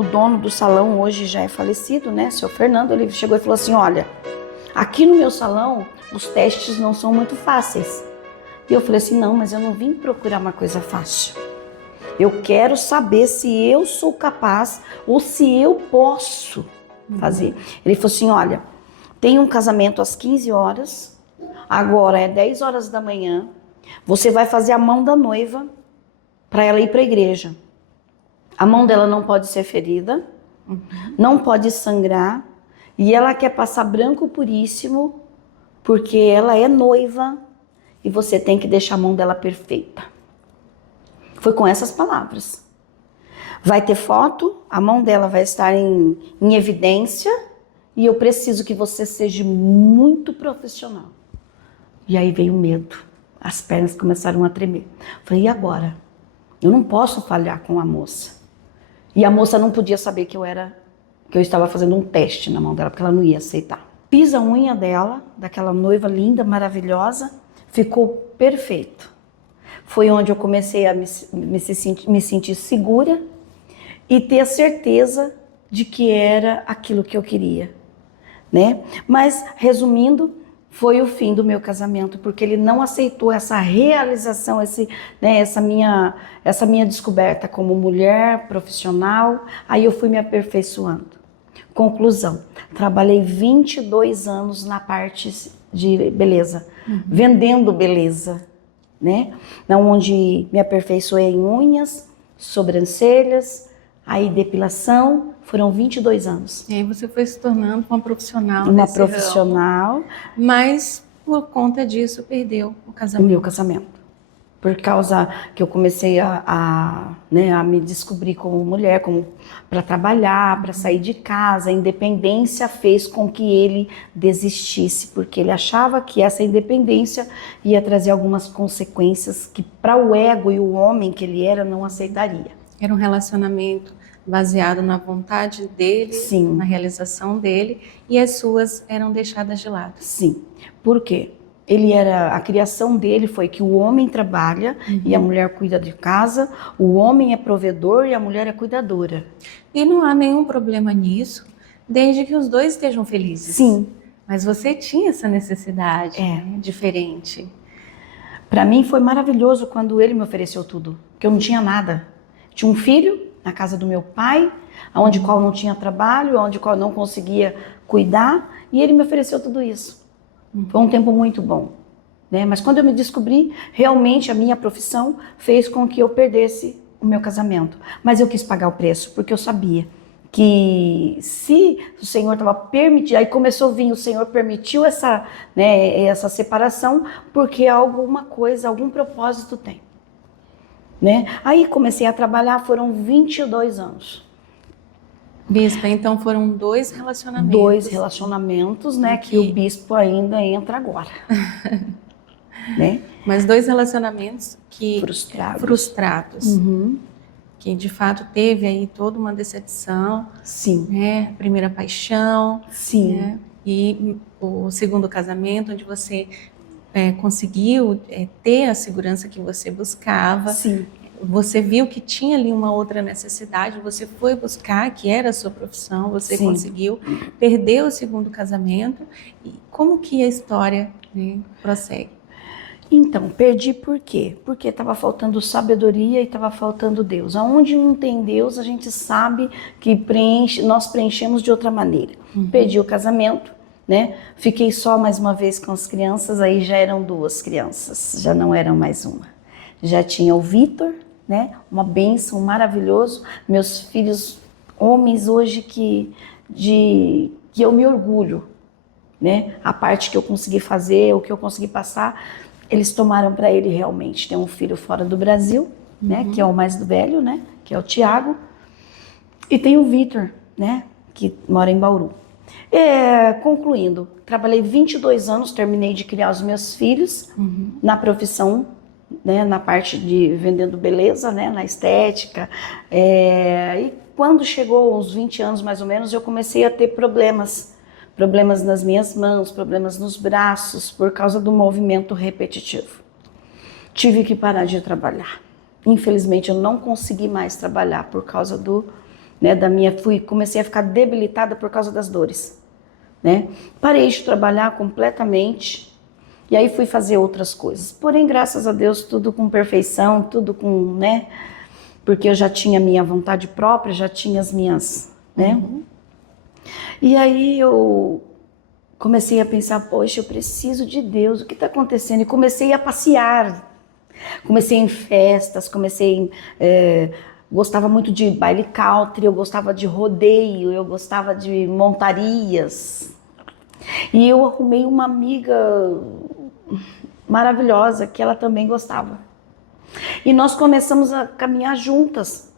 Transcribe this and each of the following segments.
o dono do salão hoje já é falecido, né, seu Fernando, ele chegou e falou assim, olha, aqui no meu salão os testes não são muito fáceis. E eu falei assim, não, mas eu não vim procurar uma coisa fácil. Eu quero saber se eu sou capaz ou se eu posso fazer. Ele falou assim, olha, tem um casamento às 15 horas, agora é 10 horas da manhã, você vai fazer a mão da noiva para ela ir para a igreja. A mão dela não pode ser ferida, não pode sangrar, e ela quer passar branco puríssimo, porque ela é noiva e você tem que deixar a mão dela perfeita. Foi com essas palavras. Vai ter foto, a mão dela vai estar em evidência e eu preciso que você seja muito profissional. E aí veio o medo, as pernas começaram a tremer. Falei, e agora? Eu não posso falhar com a moça. E a moça não podia saber que eu estava fazendo um teste na mão dela, porque ela não ia aceitar. Fiz a unha dela, daquela noiva linda, maravilhosa, ficou perfeito. Foi onde eu comecei a me sentir segura e ter a certeza de que era aquilo que eu queria, né? Mas, resumindo, foi o fim do meu casamento, porque ele não aceitou essa realização, essa minha descoberta como mulher profissional. Aí eu fui me aperfeiçoando. Conclusão, trabalhei 22 anos na parte de beleza, vendendo beleza, né? Onde me aperfeiçoei em unhas, sobrancelhas, aí depilação, foram 22 anos. E aí você foi se tornando uma profissional Uma desse profissional. ramo, mas por conta disso perdeu o casamento. O meu casamento. Por causa que eu comecei a me descobrir como mulher, para trabalhar, para sair de casa. A independência fez com que ele desistisse, porque ele achava que essa independência ia trazer algumas consequências que para o ego e o homem que ele era não aceitaria. Era um relacionamento baseado na vontade dele, Sim. Na realização dele, e as suas eram deixadas de lado. Sim. Por quê? A criação dele foi que o homem trabalha e a mulher cuida de casa, o homem é provedor e a mulher é cuidadora. E não há nenhum problema nisso, desde que os dois estejam felizes. Sim. Mas você tinha essa necessidade diferente. Para mim foi maravilhoso quando ele me ofereceu tudo, porque eu não tinha nada. Tinha um filho na casa do meu pai, onde qual não tinha trabalho, onde qual não conseguia cuidar, e ele me ofereceu tudo isso. Foi um tempo muito bom, né? Mas quando eu me descobri, realmente a minha profissão fez com que eu perdesse o meu casamento. Mas eu quis pagar o preço, porque eu sabia que se o Senhor estava permitindo, aí começou a vir, o Senhor permitiu essa separação, porque alguma coisa, algum propósito tem, né? Aí comecei a trabalhar, foram 22 anos. Bispa, então foram 2 relacionamentos. 2 relacionamentos, né? Que o bispo ainda entra agora. Né? Mas 2 relacionamentos que frustrados. Que de fato teve aí toda uma decepção. Sim. Né? Primeira paixão. Sim. Né? E o segundo casamento, onde você conseguiu ter a segurança que você buscava. Sim. Você viu que tinha ali uma outra necessidade, você foi buscar, que era a sua profissão, você Sim. conseguiu, perdeu o segundo casamento. E como que a história prossegue? Então, perdi por quê? Porque estava faltando sabedoria e estava faltando Deus. Aonde não tem Deus, a gente sabe que nós preenchemos de outra maneira. Perdi o casamento, né? Fiquei só mais uma vez com as crianças, aí já eram 2 crianças, já não eram mais uma. Já tinha o Vitor, né? Uma bênção, maravilhoso. Meus filhos, homens hoje que eu me orgulho, né? A parte que eu consegui fazer, o que eu consegui passar, eles tomaram para ele realmente. Tem um filho fora do Brasil, né? Que é o mais velho, né? Que é o Tiago. E tem o Vitor, né? Que mora em Bauru. Concluindo, trabalhei 22 anos, terminei de criar os meus filhos na profissão, né, na parte de vendendo beleza, né, na estética. E quando chegou uns 20 anos mais ou menos, eu comecei a ter problemas nas minhas mãos, problemas nos braços, por causa do movimento repetitivo. Tive que parar de trabalhar. Infelizmente, eu não consegui mais trabalhar por causa né, comecei a ficar debilitada por causa das dores, né? Parei de trabalhar completamente e aí fui fazer outras coisas. Porém, graças a Deus, tudo com perfeição, tudo com, né? Porque eu já tinha minha vontade própria, já tinha as minhas, né? E aí eu comecei a pensar, poxa, eu preciso de Deus, o que está acontecendo? E comecei a passear, comecei em festas, gostava muito de baile country, eu gostava de rodeio, eu gostava de montarias. E eu arrumei uma amiga maravilhosa que ela também gostava. E nós começamos a caminhar juntas.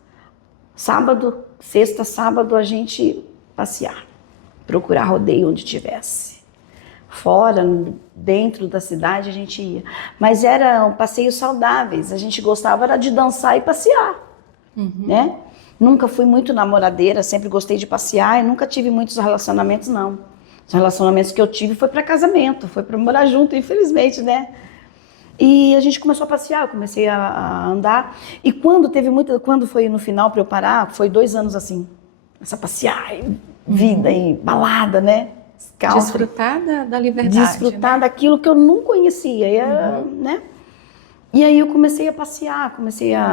Sexta, sábado, a gente passear, procurar rodeio onde tivesse. Fora, dentro da cidade, a gente ia. Mas eram passeios saudáveis. A gente gostava era de dançar e passear, né? Nunca fui muito namoradeira, sempre gostei de passear e nunca tive muitos relacionamentos, não. Os relacionamentos que eu tive foi para casamento, foi para morar junto, infelizmente, né? E a gente começou a passear, eu comecei a andar. E quando foi no final para eu parar, foi 2 anos assim, essa passear, vida e balada, né? Country. Desfrutar da liberdade. Desfrutar, né, daquilo que eu não conhecia, né? E aí eu comecei a passear,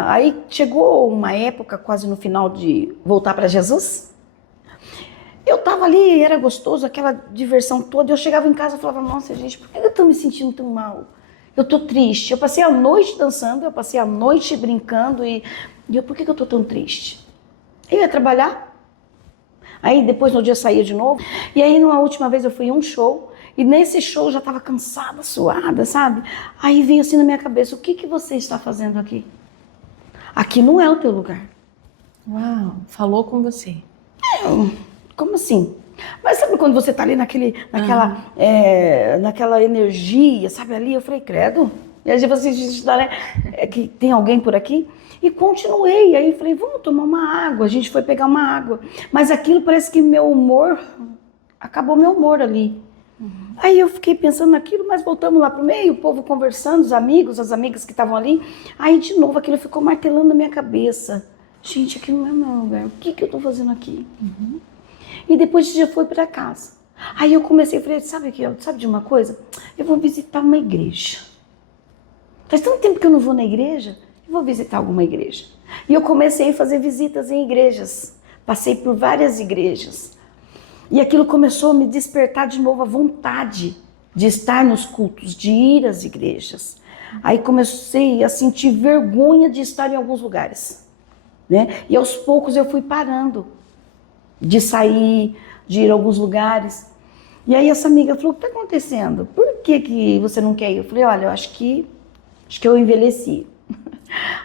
Aí chegou uma época, quase no final de voltar para Jesus. Eu tava ali, era gostoso, aquela diversão toda. Eu chegava em casa e falava, nossa, gente, por que eu tô me sentindo tão mal? Eu tô triste. Eu passei a noite dançando, eu passei a noite brincando por que eu tô tão triste? Eu ia trabalhar. Aí depois no dia eu saía de novo. E aí numa última vez eu fui em um show. E nesse show eu já estava cansada, suada, sabe? Aí veio assim na minha cabeça, o que você está fazendo aqui? Aqui não é o teu lugar. Uau, falou com você. Como assim? Mas sabe quando você tá ali naquela energia, sabe ali? Eu falei, credo. E aí você diz, né, que tem alguém por aqui? E continuei, aí falei, vamos tomar uma água. A gente foi pegar uma água. Mas aquilo parece que acabou meu humor ali. Aí eu fiquei pensando naquilo, mas voltamos lá pro meio, o povo conversando, os amigos, as amigas que estavam ali. Aí de novo aquilo ficou martelando na minha cabeça. Gente, aqui não é meu lugar, o que eu tô fazendo aqui? E depois a gente já foi para casa. Aí eu comecei, falei, sabe de uma coisa? Eu vou visitar uma igreja. Faz tanto tempo que eu não vou na igreja, eu vou visitar alguma igreja. E eu comecei a fazer visitas em igrejas. Passei por várias igrejas. E aquilo começou a me despertar de novo a vontade de estar nos cultos, de ir às igrejas. Aí comecei a sentir vergonha de estar em alguns lugares, né? E aos poucos eu fui parando de sair, de ir a alguns lugares. E aí essa amiga falou, o que está acontecendo? Por que você não quer ir? Eu falei, olha, eu acho que eu envelheci.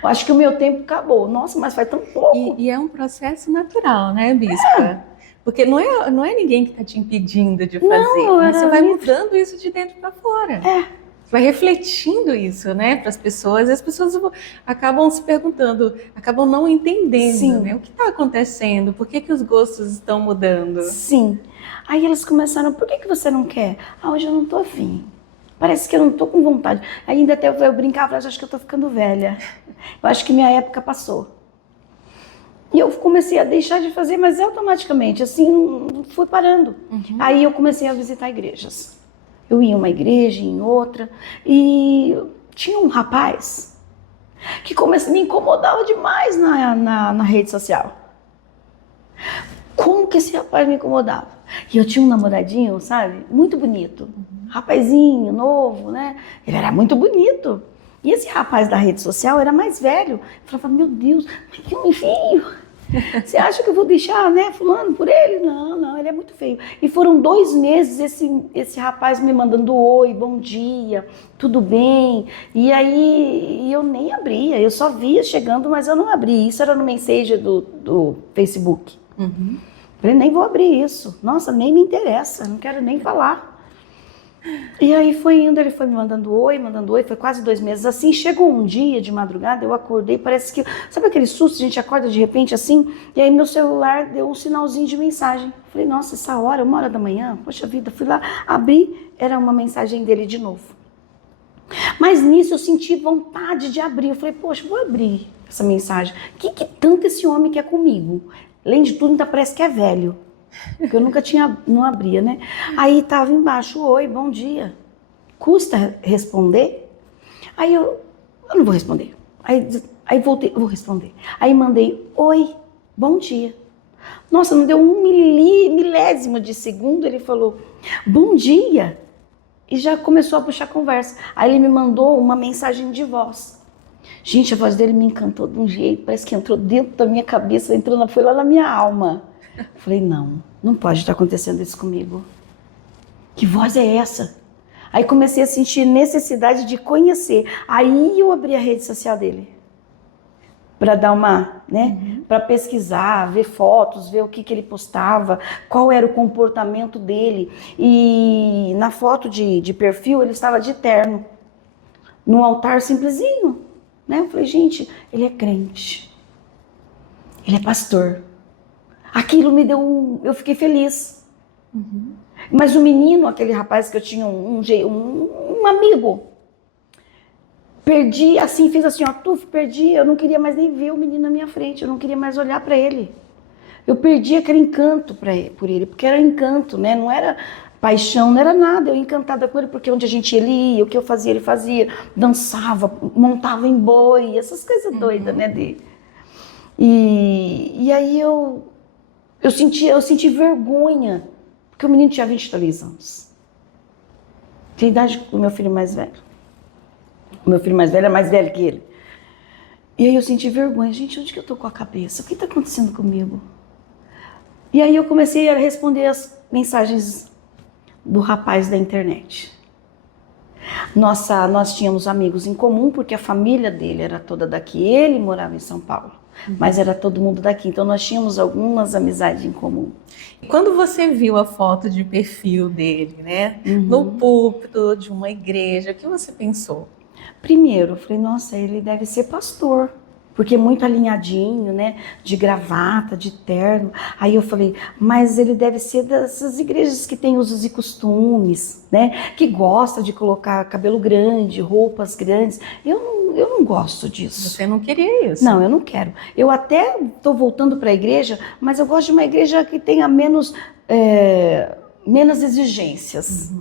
Eu acho que o meu tempo acabou. Nossa, mas faz tão pouco. E é um processo natural, né, Bispa? Porque não é ninguém que está te impedindo de fazer. Não, mas você vai mudando isso de dentro para fora. Você vai refletindo isso, né, para as pessoas. E as pessoas acabam se perguntando, acabam não entendendo, né, o que está acontecendo, por que os gostos estão mudando. Sim. Aí elas começaram, por que você não quer? Hoje eu não tô afim. Parece que eu não tô com vontade. Ainda até eu brincava, acho que eu tô ficando velha. Eu acho que minha época passou. E eu comecei a deixar de fazer, mas automaticamente, assim, fui parando. Aí eu comecei a visitar igrejas. Eu ia em uma igreja, em outra, e tinha um rapaz que me incomodava demais na rede social. Como que esse rapaz me incomodava? E eu tinha um namoradinho, sabe? Muito bonito. Rapazinho, novo, né? Ele era muito bonito. E esse rapaz da rede social era mais velho. Eu falava, meu Deus, mas que homem feio. Você acha que eu vou deixar, né, fulano por ele? Não, ele é muito feio. E foram 2 meses esse rapaz me mandando oi, bom dia, tudo bem? E aí eu nem abria, eu só via chegando, mas eu não abria. Isso era no Messenger do Facebook. Falei, nem vou abrir isso. Nossa, nem me interessa, não quero nem falar. E aí foi indo, ele foi me mandando oi, foi quase 2 meses assim. Chegou um dia de madrugada, eu acordei, parece que... Sabe aquele susto, a gente acorda de repente assim? E aí meu celular deu um sinalzinho de mensagem. Falei, nossa, essa hora, 1h da manhã, poxa vida, fui lá, abri, era uma mensagem dele de novo. Mas nisso eu senti vontade de abrir, eu falei, poxa, vou abrir essa mensagem. O que tanto esse homem quer comigo? Além de tudo, ainda parece que é velho. Porque eu nunca tinha, não abria, né? Aí tava embaixo, oi, bom dia. Custa responder? Aí eu não vou responder. Aí voltei, vou responder. Aí mandei, oi, bom dia. Nossa, não deu um milésimo de segundo, ele falou, bom dia. E já começou a puxar conversa. Aí ele me mandou uma mensagem de voz. Gente, a voz dele me encantou de um jeito, parece que entrou dentro da minha cabeça, foi lá na minha alma. Falei, não pode estar acontecendo isso comigo. Que voz é essa? Aí comecei a sentir necessidade de conhecer. Aí eu abri a rede social dele. Para dar uma, né? Para pesquisar, ver fotos, ver o que ele postava, qual era o comportamento dele. E na foto de perfil ele estava de terno, num altar simplesinho. Né? Eu falei, gente, ele é crente, ele é pastor. Aquilo me deu eu fiquei feliz. Mas o menino, aquele rapaz que eu tinha um amigo, perdi, assim, fiz assim, perdi, eu não queria mais nem ver o menino na minha frente, eu não queria mais olhar para ele. Eu perdi aquele encanto por ele, porque era encanto, né? Não era paixão, não era nada, eu encantada com ele, porque onde a gente ia, o que eu fazia, ele fazia, dançava, montava em boi, essas coisas doidas, né, dele. E aí eu senti vergonha, porque o menino tinha 23 anos. Tinha a idade do meu filho mais velho. O meu filho mais velho é mais velho que ele. E aí eu senti vergonha. Gente, onde que eu tô com a cabeça? O que tá acontecendo comigo? E aí eu comecei a responder as mensagens do rapaz da internet. Nós tínhamos amigos em comum, porque a família dele era toda daqui. Ele morava em São Paulo, mas era todo mundo daqui. Então nós tínhamos algumas amizades em comum. Quando você viu a foto de perfil dele, né, no púlpito de uma igreja, o que você pensou? Primeiro, eu falei, nossa, ele deve ser pastor, porque é muito alinhadinho, né, de gravata, de terno. Aí eu falei, mas ele deve ser dessas igrejas que tem usos e costumes, né, que gosta de colocar cabelo grande, roupas grandes. Eu não gosto disso. Você não queria isso? Não, eu não quero. Eu até estou voltando para a igreja, mas eu gosto de uma igreja que tenha menos exigências.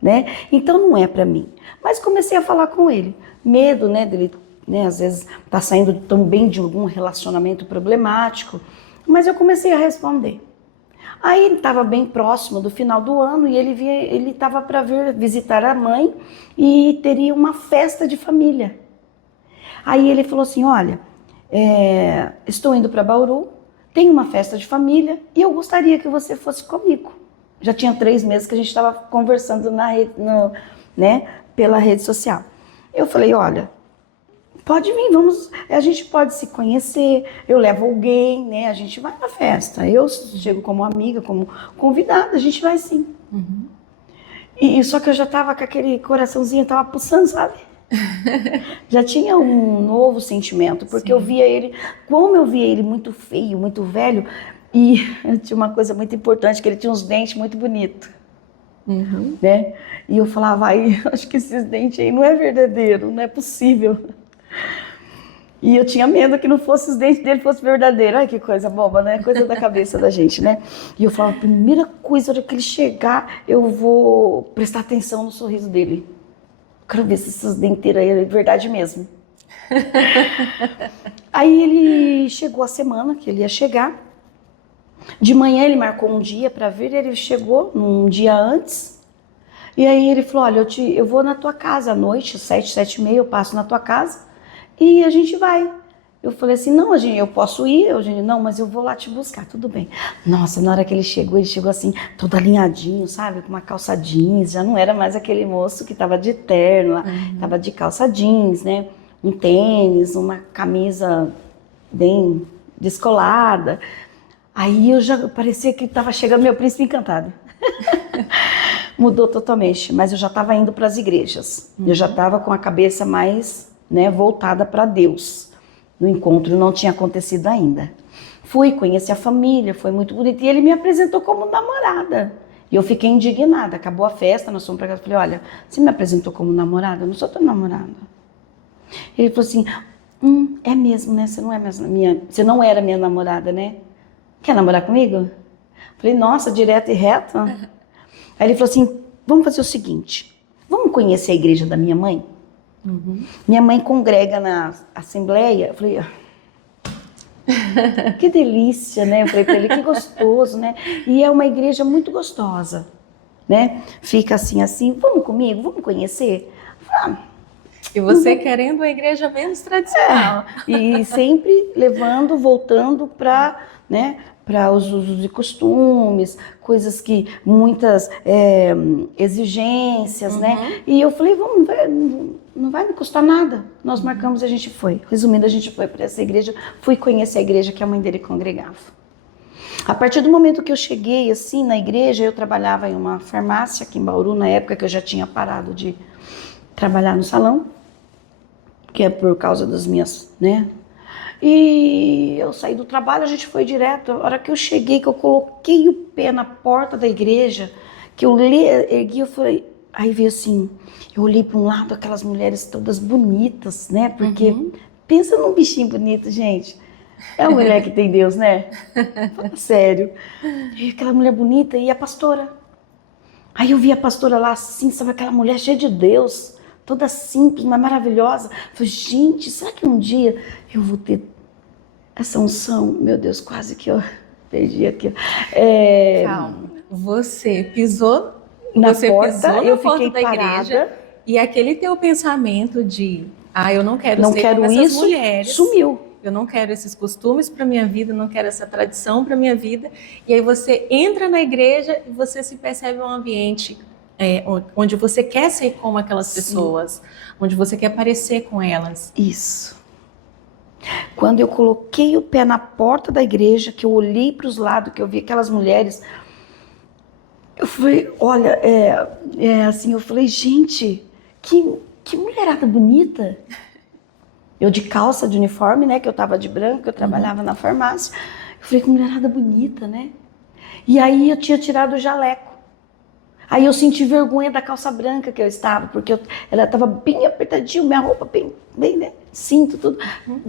Né? Então não é para mim. Mas comecei a falar com ele. Medo, né, dele, né, às vezes tá saindo também de algum relacionamento problemático. Mas eu comecei a responder. Aí ele estava bem próximo do final do ano e ele estava para vir visitar a mãe e teria uma festa de família. Aí ele falou assim, olha, estou indo para Bauru, tem uma festa de família e eu gostaria que você fosse comigo. Já tinha 3 meses que a gente estava conversando pela rede social. Eu falei, olha, pode vir, a gente pode se conhecer, eu levo alguém, né? A gente vai na festa. Eu chego como amiga, como convidada, a gente vai sim. E só que eu já estava com aquele coraçãozinho, estava pulsando, sabe? Já tinha um novo sentimento, porque eu via ele, como eu via ele muito feio, muito velho, e tinha uma coisa muito importante, que ele tinha uns dentes muito bonitos. Né? E eu falava, acho que esses dentes aí não é verdadeiro, não é possível. E eu tinha medo que não fosse os dentes dele fossem verdadeiros. Ai, que coisa boba, né? Coisa da cabeça da gente, né? E eu falava, a primeira coisa, na hora que ele chegar, eu vou prestar atenção no sorriso dele. Quero ver se essas denteiras aí é verdade mesmo. Aí ele chegou a semana que ele ia chegar. De manhã ele marcou um dia para vir, ele chegou um dia antes. E aí ele falou, olha, eu vou na tua casa à noite, 7, 7h30, eu passo na tua casa e a gente vai. Eu falei assim, não, eu posso ir? Não, mas eu vou lá te buscar, tudo bem. Nossa, na hora que ele chegou assim, todo alinhadinho, sabe? Com uma calça jeans, já não era mais aquele moço que tava de terno, tava de calça jeans, né? Um tênis, uma camisa bem descolada. Aí eu já parecia que estava chegando meu príncipe encantado. Mudou totalmente, mas eu já estava indo para as igrejas. Eu já estava com a cabeça mais, né, voltada para Deus. No encontro não tinha acontecido ainda. Fui, conheci a família, foi muito bonito. E ele me apresentou como namorada. E eu fiquei indignada. Acabou a festa, nós fomos para casa. Falei, olha, você me apresentou como namorada? Eu não sou tua namorada. Ele falou assim, é mesmo, né? Você não era minha namorada, né? quer namorar comigo? Falei, nossa, direto e reto. Aí ele falou assim, vamos fazer o seguinte, vamos conhecer a igreja da minha mãe? Minha mãe congrega na assembleia. Eu falei, que delícia, né? Eu falei pra ele, que gostoso, né? E é uma igreja muito gostosa, né? Fica assim, vamos comigo, vamos conhecer? E você querendo uma igreja menos tradicional. E sempre levando, voltando para, né, para os usos e costumes, coisas que, muitas exigências, né? E eu falei, vamos, não vai me custar nada. Nós marcamos e a gente foi. Resumindo, a gente foi para essa igreja, fui conhecer a igreja que a mãe dele congregava. A partir do momento que eu cheguei assim na igreja, eu trabalhava em uma farmácia aqui em Bauru, na época que eu já tinha parado de trabalhar no salão, que é por causa das minhas, né? E eu saí do trabalho, a gente foi direto. A hora que eu cheguei, que eu coloquei o pé na porta da igreja, que eu ergui, eu falei, aí veio assim, eu olhei para um lado, aquelas mulheres todas bonitas, né? Porque pensa num bichinho bonito, gente. É uma mulher que tem Deus, né? Fala sério. E aquela mulher bonita e a pastora. Aí eu vi a pastora lá assim, sabe, aquela mulher cheia de Deus, toda simples, mas maravilhosa. Falei, gente, será que um dia eu vou ter essa unção? Meu Deus, quase que eu perdi aqui. Calma, você pisou na você porta, pisou na eu porta fiquei da parada. igreja e aquele teu pensamento de, eu não quero Não ser quero como essas isso, mulheres. sumiu. Eu não quero esses costumes para minha vida, não quero essa tradição para minha vida. E aí você entra na igreja e você se percebe um ambiente onde você quer ser como aquelas pessoas, onde você quer parecer com elas. Isso. Quando eu coloquei o pé na porta da igreja, que eu olhei para os lados, que eu vi aquelas mulheres, eu falei, olha, assim, eu falei, gente, que mulherada bonita. Eu de calça, de uniforme, né, que eu tava de branco, eu trabalhava na farmácia. Eu falei, que mulherada bonita, né? E aí eu tinha tirado o jaleco. Aí eu senti vergonha da calça branca que eu estava, porque ela estava bem apertadinha, minha roupa bem, né, cinto, tudo.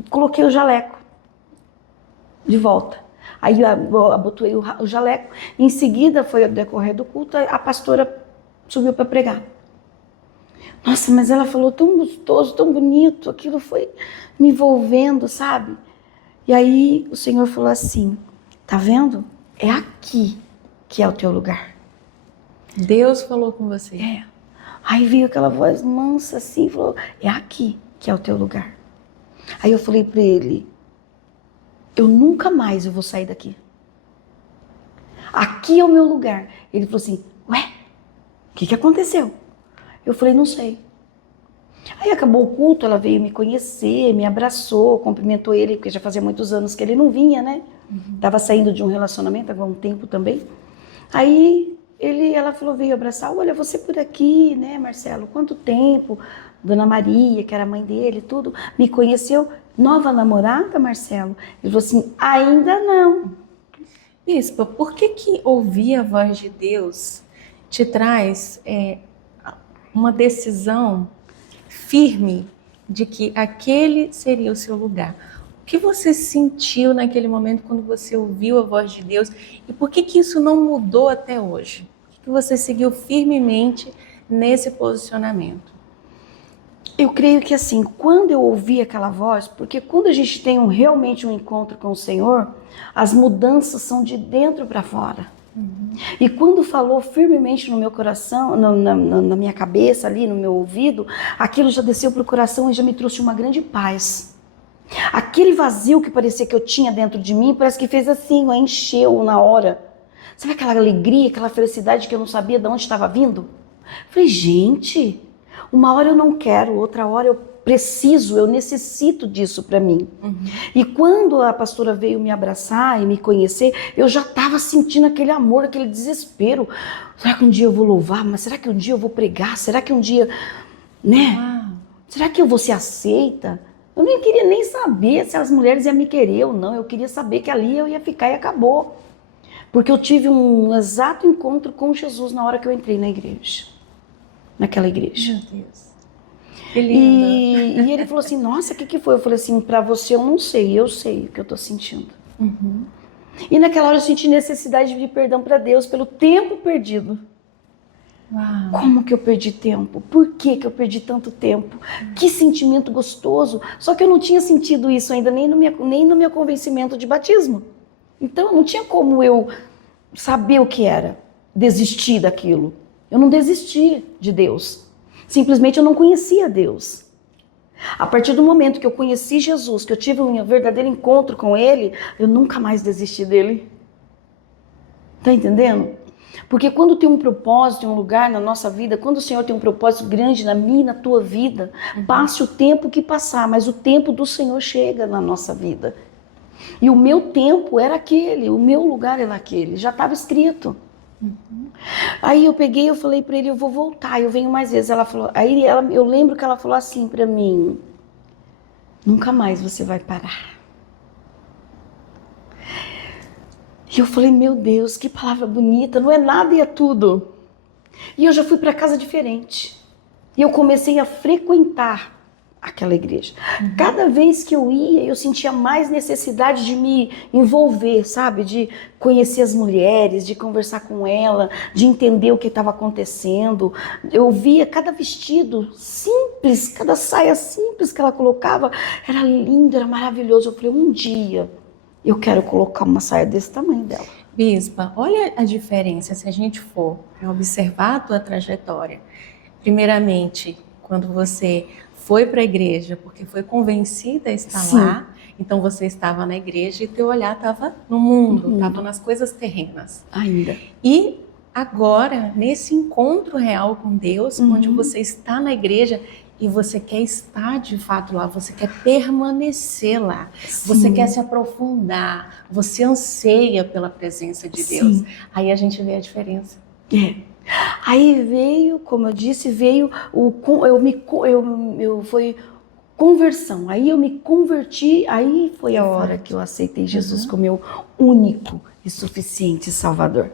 Coloquei o jaleco de volta. Aí eu abotoei o jaleco. Em seguida, foi o decorrer do culto, a pastora subiu para pregar. Nossa, mas ela falou tão gostoso, tão bonito, aquilo foi me envolvendo, sabe? E aí o Senhor falou assim, tá vendo? É aqui que é o teu lugar. Deus falou com você. Aí veio aquela voz mansa assim, falou, é aqui que é o teu lugar. Aí eu falei para ele, eu nunca mais vou sair daqui. Aqui é o meu lugar. Ele falou assim, ué, o que aconteceu? Eu falei, não sei. Aí acabou o culto, ela veio me conhecer, me abraçou, cumprimentou ele, porque já fazia muitos anos que ele não vinha, né? Tava saindo de um relacionamento há um tempo também. Aí ela falou, veio abraçar, olha, você por aqui, né, Marcelo? Quanto tempo? Dona Maria, que era a mãe dele, tudo, me conheceu. Nova namorada, Marcelo? Ele falou assim, ainda não. Bispa, por que ouvir a voz de Deus te traz uma decisão firme de que aquele seria o seu lugar? O que você sentiu naquele momento quando você ouviu a voz de Deus e por que isso não mudou até hoje? Por que você seguiu firmemente nesse posicionamento? Eu creio que assim, quando eu ouvi aquela voz, porque quando a gente tem realmente um encontro com o Senhor, as mudanças são de dentro para fora. E quando falou firmemente no meu coração, na minha cabeça ali, no meu ouvido, aquilo já desceu para o coração e já me trouxe uma grande paz. Aquele vazio que parecia que eu tinha dentro de mim, parece que fez assim, encheu na hora. Sabe aquela alegria, aquela felicidade que eu não sabia de onde estava vindo? Falei, gente, uma hora eu não quero, outra hora eu preciso, eu necessito disso para mim. E quando a pastora veio me abraçar e me conhecer, eu já estava sentindo aquele amor, aquele desespero. Será que um dia eu vou louvar? Mas será que um dia eu vou pregar? Será que um dia, né? Será que eu vou ser aceita? Eu nem queria nem saber se as mulheres iam me querer ou não. Eu queria saber que ali eu ia ficar e acabou. Porque eu tive um exato encontro com Jesus na hora que eu entrei na igreja. Naquela igreja. Meu Deus. Que linda. E ele falou assim, nossa, o que foi? Eu falei assim, pra você eu não sei, eu sei o que eu tô sentindo. E naquela hora eu senti necessidade de pedir perdão para Deus pelo tempo perdido. Uau. Como que eu perdi tempo? Por que eu perdi tanto tempo? Que sentimento gostoso. Só que eu não tinha sentido isso ainda, nem no meu convencimento de batismo. Então não tinha como eu saber o que era, desistir daquilo. Eu não desisti de Deus. Simplesmente eu não conhecia Deus. A partir do momento que eu conheci Jesus, que eu tive um verdadeiro encontro com Ele, eu nunca mais desisti dele. Tá entendendo? Porque quando tem um propósito em um lugar na nossa vida, quando o Senhor tem um propósito grande na minha e na tua vida, passe o tempo que passar, mas o tempo do Senhor chega na nossa vida. E o meu tempo era aquele, o meu lugar era aquele, já estava escrito. Aí eu peguei, eu falei para ele, eu vou voltar, eu venho mais vezes. Ela falou, eu lembro que ela falou assim para mim, nunca mais você vai parar. E eu falei, meu Deus, que palavra bonita, não é nada e é tudo. E eu já fui para casa diferente. E eu comecei a frequentar aquela igreja. Cada vez que eu ia, eu sentia mais necessidade de me envolver, sabe? De conhecer as mulheres, de conversar com ela, de entender o que estava acontecendo. Eu via cada vestido simples, cada saia simples que ela colocava, era lindo, era maravilhoso. Eu falei, um dia eu quero colocar uma saia desse tamanho dela. Bispa, olha a diferença se a gente for observar a tua trajetória. Primeiramente, quando você foi para a igreja porque foi convencida a estar Sim. lá, então você estava na igreja e teu olhar estava no mundo, estava nas coisas terrenas. Ainda. E agora, nesse encontro real com Deus, onde você está na igreja e você quer estar de fato lá, você quer permanecer lá, você quer se aprofundar, você anseia pela presença de Deus. Aí a gente vê a diferença. Aí veio, como eu disse, foi conversão. Aí eu me converti, aí foi a hora que eu aceitei Jesus como meu único e suficiente Salvador.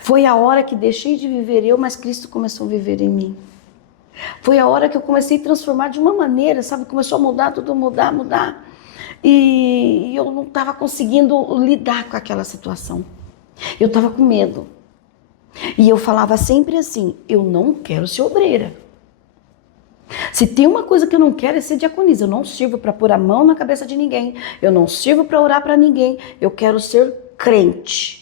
Foi a hora que deixei de viver eu, mas Cristo começou a viver em mim. Foi a hora que eu comecei a transformar de uma maneira, sabe? Começou a mudar, tudo mudar. E eu não estava conseguindo lidar com aquela situação. Eu estava com medo. E eu falava sempre assim, eu não quero ser obreira. Se tem uma coisa que eu não quero é ser diaconisa. Eu não sirvo para pôr a mão na cabeça de ninguém. Eu não sirvo para orar para ninguém. Eu quero ser crente.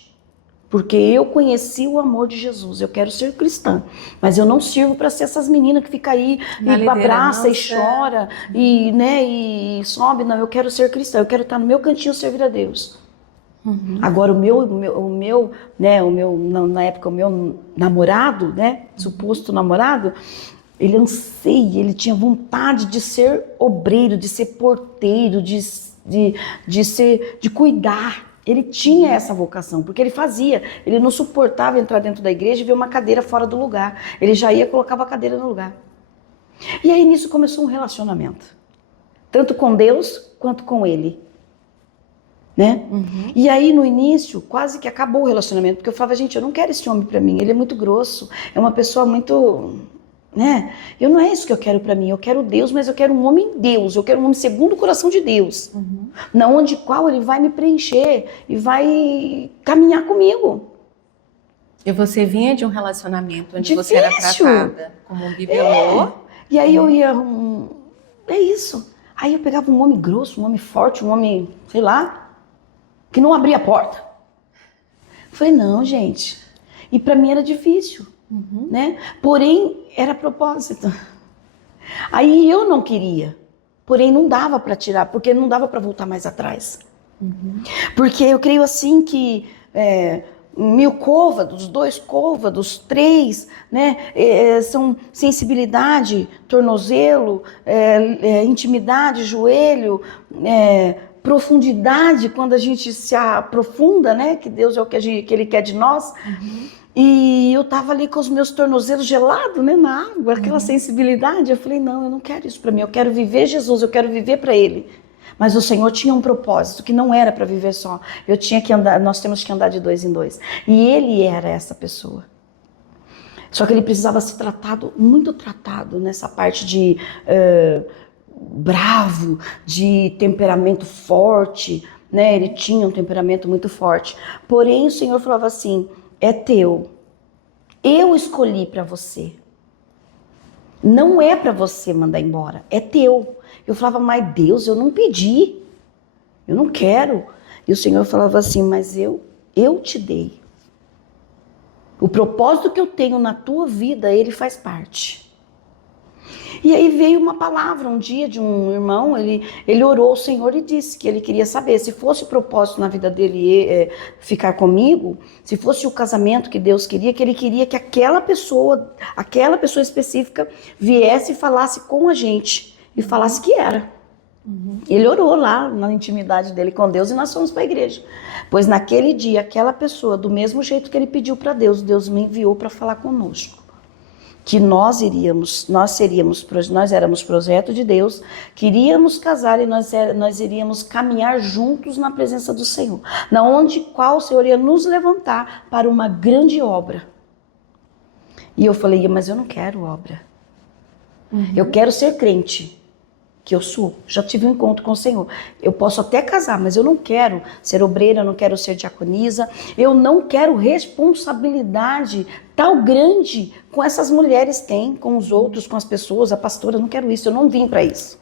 Porque eu conheci o amor de Jesus, eu quero ser cristã, mas eu não sirvo para ser essas meninas que ficam aí e abraça e chora e sobe, não, eu quero ser cristã, eu quero estar no meu cantinho servir a Deus. Agora na época o meu namorado, suposto namorado, ele anseia, ele tinha vontade de ser obreiro, de ser porteiro, de cuidar. Ele tinha essa vocação, porque ele não suportava entrar dentro da igreja e ver uma cadeira fora do lugar. Ele já ia e colocava a cadeira no lugar. E aí nisso começou um relacionamento, tanto com Deus quanto com ele. E aí no início quase que acabou o relacionamento, porque eu falava, gente, eu não quero esse homem pra mim, ele é muito grosso, é uma pessoa muito... Eu não é isso que eu quero para mim, eu quero Deus, mas eu quero um homem Deus, eu quero um homem segundo o coração de Deus, na onde qual ele vai me preencher e vai caminhar comigo. E você vinha de um relacionamento onde você era tratada como um bibelô. E aí eu ia, é isso, aí eu pegava um homem grosso, um homem forte, um homem, sei lá, que não abria a porta. Falei, não, gente, e para mim era difícil. Porém era propósito. Aí eu não queria, porém não dava para tirar, porque não dava para voltar mais atrás. Porque eu creio assim que 1000 côvados, 2 côvados, 3, são sensibilidade, tornozelo, intimidade, joelho, profundidade, quando a gente se aprofunda, que Deus é o que Ele quer de nós. E eu tava ali com os meus tornozelos gelados, na água, aquela sensibilidade. Eu falei, não, eu não quero isso para mim, eu quero viver Jesus, eu quero viver para Ele. Mas o Senhor tinha um propósito que não era para viver só. Nós temos que andar de 2 em 2. E Ele era essa pessoa. Só que Ele precisava ser muito tratado nessa parte de bravo, de temperamento forte, né? Ele tinha um temperamento muito forte. Porém, o Senhor falava assim, é teu. Eu escolhi para você. Não é para você mandar embora, é teu. Eu falava, mas Deus, eu não pedi. Eu não quero. E o Senhor falava assim, mas eu te dei. O propósito que eu tenho na tua vida, ele faz parte. E aí veio uma palavra um dia de um irmão, ele orou ao Senhor e disse que ele queria saber se fosse o propósito na vida dele ficar comigo, se fosse o casamento que Deus queria, que ele queria que aquela pessoa específica viesse e falasse com a gente e falasse que era. Ele orou lá na intimidade dele com Deus e nós fomos para a igreja. Pois naquele dia, aquela pessoa, do mesmo jeito que ele pediu para Deus, Deus me enviou para falar conosco. Que nós éramos projeto de Deus, queríamos casar e nós iríamos caminhar juntos na presença do Senhor. Na onde qual o Senhor ia nos levantar para uma grande obra. E eu falei, mas eu não quero obra. Eu quero ser crente. Que eu sou, já tive um encontro com o Senhor. Eu posso até casar, mas eu não quero ser obreira, eu não quero ser diaconisa, eu não quero responsabilidade tão grande com essas mulheres têm, com os outros, com as pessoas, a pastora, eu não quero isso, eu não vim para isso.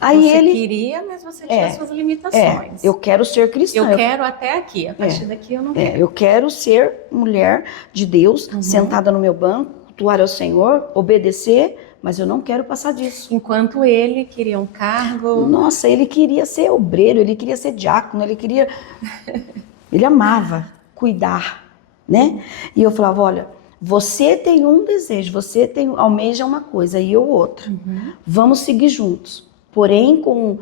Aí você ele queria, mas você tinha suas limitações. Eu quero ser cristã. Eu quero até aqui, a partir daqui eu não quero. Eu quero ser mulher de Deus, sentada no meu banco, cultuar ao Senhor, obedecer, mas eu não quero passar disso. Enquanto ele queria um cargo... Nossa, ele queria ser obreiro, ele queria ser diácono, ele amava cuidar, né? E eu falava, olha, você tem um desejo, almeja uma coisa e eu outra. Vamos seguir juntos. Porém com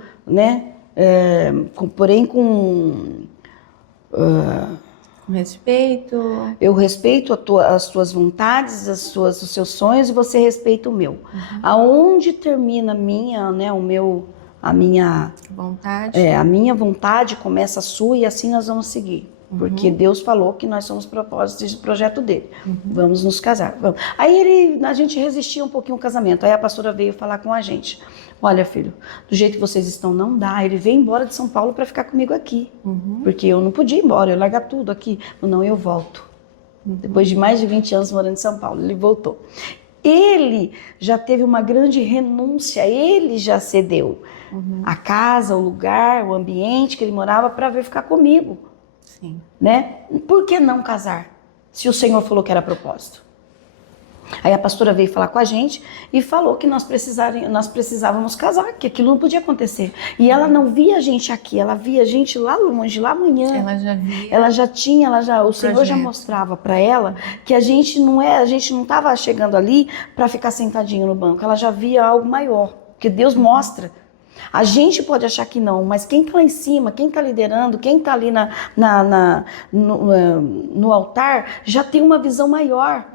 respeito. Eu respeito as tuas vontades, os seus sonhos, e você respeita o meu. Aonde termina a minha vontade? A minha vontade começa a sua e assim nós vamos seguir. Porque Deus falou que nós somos propósitos de projeto dele. Vamos nos casar. Vamos. Aí a gente resistia um pouquinho ao casamento. Aí a pastora veio falar com a gente. Olha, filho, do jeito que vocês estão, não dá. Ele veio embora de São Paulo para ficar comigo aqui. Porque eu não podia ir embora, eu largar tudo aqui. Não, eu volto. Depois de mais de 20 anos morando em São Paulo, ele voltou. Ele já teve uma grande renúncia, ele já cedeu. A casa, o lugar, o ambiente que ele morava para vir ficar comigo. Sim. Né? Por que não casar? Se o Senhor falou que era propósito. Aí a pastora veio falar com a gente e falou que nós precisávamos casar, que aquilo não podia acontecer. E ela não via a gente aqui, ela via a gente lá longe, lá amanhã. Ela já via. O Senhor já mostrava para ela que a gente não estava chegando ali para ficar sentadinho no banco. Ela já via algo maior, que Deus mostra. A gente pode achar que não, mas quem está lá em cima, quem está liderando, quem está ali no altar, já tem uma visão maior.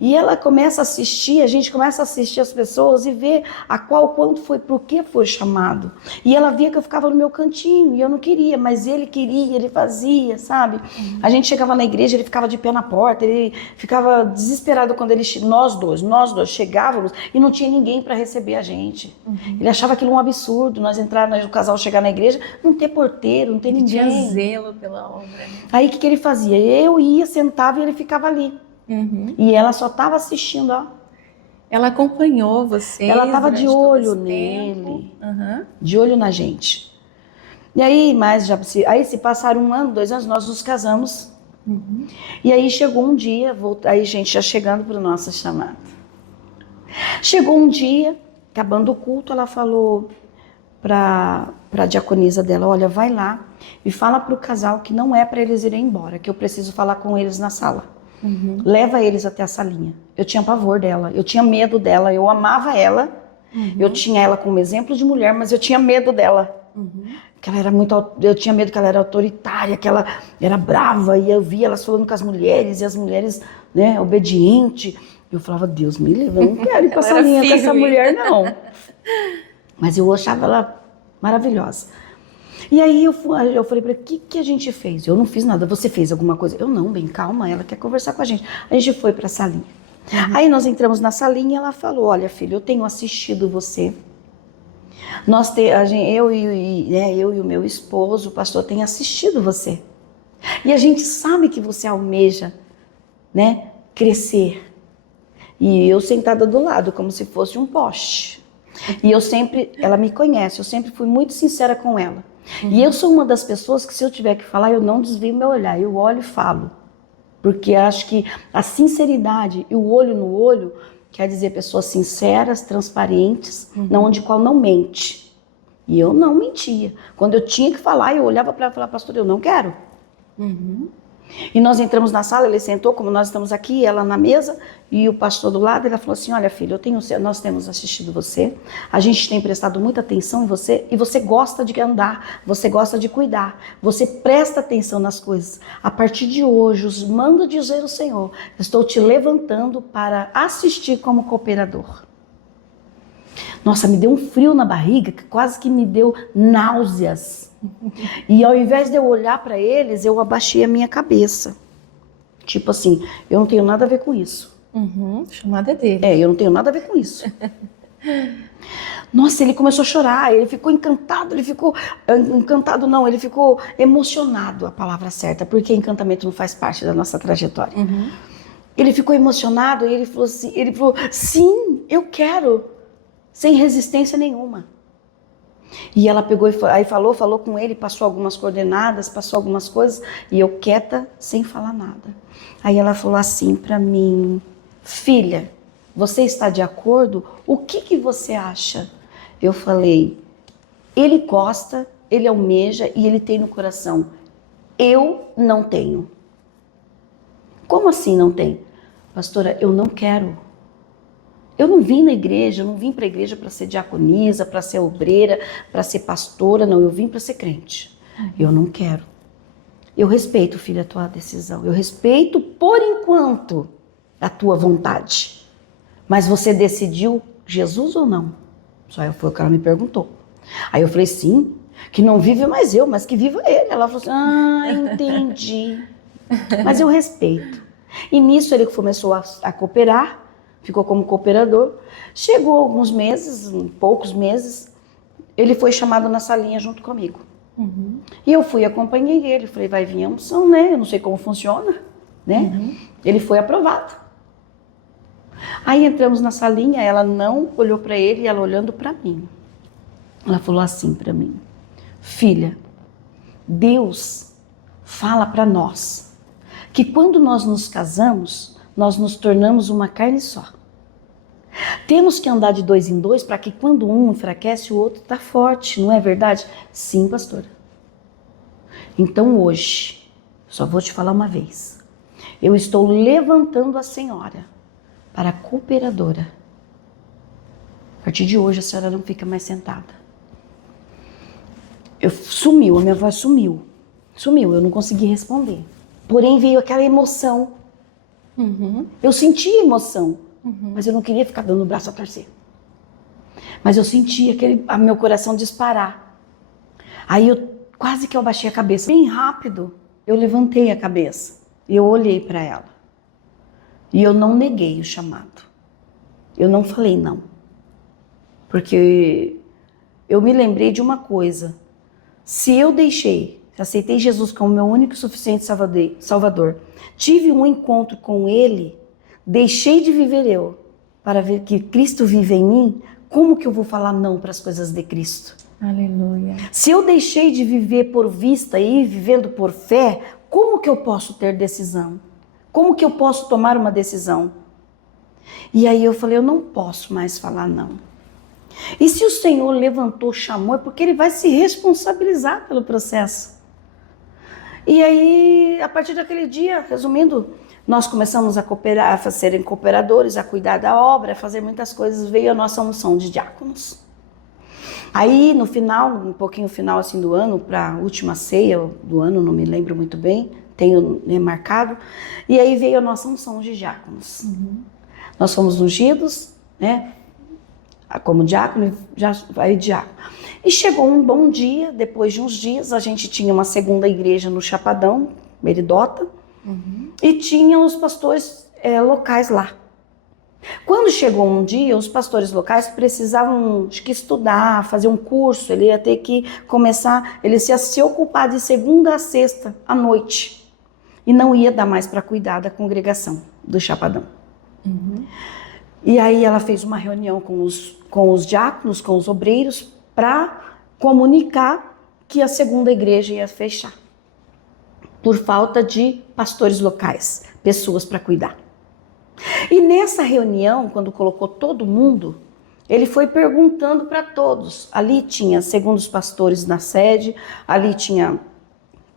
E ela começa a assistir, a gente começa a assistir as pessoas e ver quanto foi, por que foi chamado. E ela via que eu ficava no meu cantinho e eu não queria, mas ele queria, ele fazia, sabe? A gente chegava na igreja, ele ficava de pé na porta, ele ficava desesperado quando nós dois chegávamos e não tinha ninguém para receber a gente. Ele achava aquilo um absurdo. Nós entrar, o casal chegar na igreja, não ter porteiro, não ter ninguém. Tinha zelo pela obra. Né? Aí o que ele fazia? Eu ia, sentava e ele ficava ali. E ela só estava assistindo, ó. Ela acompanhou vocês. Ela estava de olho nele, de olho na gente. E aí, se passaram 1 ano, 2 anos, nós nos casamos. E aí chegou um dia, aí gente já chegando para o nosso chamado. Chegou um dia, acabando o culto, ela falou para a diaconisa dela, olha, vai lá e fala para o casal que não é para eles irem embora, que eu preciso falar com eles na sala. Leva eles até a salinha. Eu tinha pavor dela, eu tinha medo dela, eu amava ela, eu tinha ela como exemplo de mulher, mas eu tinha medo dela. Que ela era eu tinha medo que ela era autoritária, que ela era brava, e eu via elas falando com as mulheres, e as mulheres, né, obedientes. Eu falava, Deus me livre, eu não quero ir para a salinha com essa mulher, não. Mas eu achava ela maravilhosa. E aí eu falei para ela, o que a gente fez? Eu não fiz nada, você fez alguma coisa? Eu não, bem calma, ela quer conversar com a gente. A gente foi para a salinha. Aí nós entramos na salinha e ela falou, olha filho, eu tenho assistido você Eu e o meu esposo, o pastor, tem assistido você. E a gente sabe que você almeja, né, crescer. E eu sentada do lado, como se fosse um poste. E ela me conhece, eu sempre fui muito sincera com ela. E eu sou uma das pessoas que, se eu tiver que falar, eu não desvio meu olhar, eu olho e falo. Porque acho que a sinceridade e o olho no olho quer dizer pessoas sinceras, transparentes, onde qual não mente. E eu não mentia. Quando eu tinha que falar, eu olhava para ela e falava, pastor, eu não quero. E nós entramos na sala, ele sentou, como nós estamos aqui, ela na mesa, e o pastor do lado, ela falou assim, olha filho, nós temos assistido você, a gente tem prestado muita atenção em você, e você gosta de andar, você gosta de cuidar, você presta atenção nas coisas. A partir de hoje, os mando dizer o Senhor, estou te levantando para assistir como cooperador. Nossa, me deu um frio na barriga, que quase que me deu náuseas. E ao invés de eu olhar para eles, eu abaixei a minha cabeça. Tipo assim, eu não tenho nada a ver com isso. Chamada dele. Eu não tenho nada a ver com isso. Nossa, ele começou a chorar, ele ficou encantado, ele ficou emocionado, a palavra certa, porque encantamento não faz parte da nossa trajetória. Ele ficou emocionado e ele falou, sim, eu quero, sem resistência nenhuma. E ela pegou aí falou com ele, passou algumas coordenadas, passou algumas coisas, e eu quieta, sem falar nada. Aí ela falou assim para mim, filha, você está de acordo? O que você acha? Eu falei, ele gosta, ele almeja e ele tem no coração. Eu não tenho. Como assim não tem? Pastora, eu não quero. Eu não vim na igreja, eu não vim para a igreja para ser diaconisa, para ser obreira, para ser pastora, não, eu vim para ser crente. Eu não quero. Eu respeito, filha, a tua decisão. Eu respeito, por enquanto, a tua vontade. Mas você decidiu Jesus ou não? Só foi o que ela me perguntou. Aí eu falei, sim, que não vive mais eu, mas que viva ele. Ela falou assim, entendi. Mas eu respeito. E nisso ele começou a cooperar, ficou como cooperador. Chegou alguns meses, poucos meses, ele foi chamado na salinha junto comigo. E eu fui, acompanhei ele, falei, vai vir a unção, né? Eu não sei como funciona, né? Ele foi aprovado. Aí entramos na salinha, ela não olhou para ele, ela olhando para mim. Ela falou assim para mim, filha, Deus fala para nós que quando nós nos casamos, nós nos tornamos uma carne só. Temos que andar de 2 em 2 para que quando um enfraquece, o outro está forte, não é verdade? Sim, pastora. Então hoje, só vou te falar uma vez, eu estou levantando a senhora para cooperadora. A partir de hoje a senhora não fica mais sentada. A minha voz sumiu, eu não consegui responder. Porém veio aquela emoção. Eu senti emoção, mas eu não queria ficar dando o braço a torcer. Mas eu senti meu coração disparar. Aí quase que eu baixei a cabeça. Bem rápido, eu levantei a cabeça e eu olhei para ela. E eu não neguei o chamado. Eu não falei não. Porque eu me lembrei de uma coisa. Se eu aceitei Jesus como meu único e suficiente Salvador, tive um encontro com Ele, deixei de viver eu, para ver que Cristo vive em mim, como que eu vou falar não para as coisas de Cristo? Aleluia. Se eu deixei de viver por vista e vivendo por fé, como que eu posso ter decisão? Como que eu posso tomar uma decisão? E aí eu falei, eu não posso mais falar não. E se o Senhor levantou, chamou, é porque Ele vai se responsabilizar pelo processo. E aí, a partir daquele dia, resumindo, nós começamos a cooperar, a serem cooperadores, a cuidar da obra, a fazer muitas coisas. Veio a nossa unção de diáconos. Aí, no final, um pouquinho final assim do ano, para a última ceia do ano, não me lembro muito bem, tenho marcado, e aí veio a nossa unção de diáconos. Nós fomos ungidos, né, como diácono, já vai diácono. E chegou um bom dia, depois de uns dias, a gente tinha uma segunda igreja no Chapadão, Meridota, e tinha os pastores locais lá. Quando chegou um dia, os pastores locais precisavam, acho que estudar, fazer um curso, ele ia ter que começar, ele ia se ocupar de segunda a sexta à noite e não ia dar mais para cuidar da congregação do Chapadão. E aí ela fez uma reunião com os diáconos, com os obreiros, para comunicar que a segunda igreja ia fechar, por falta de pastores locais, pessoas para cuidar. E nessa reunião, quando colocou todo mundo, ele foi perguntando para todos. Ali tinha, segundo os pastores na sede, ali tinha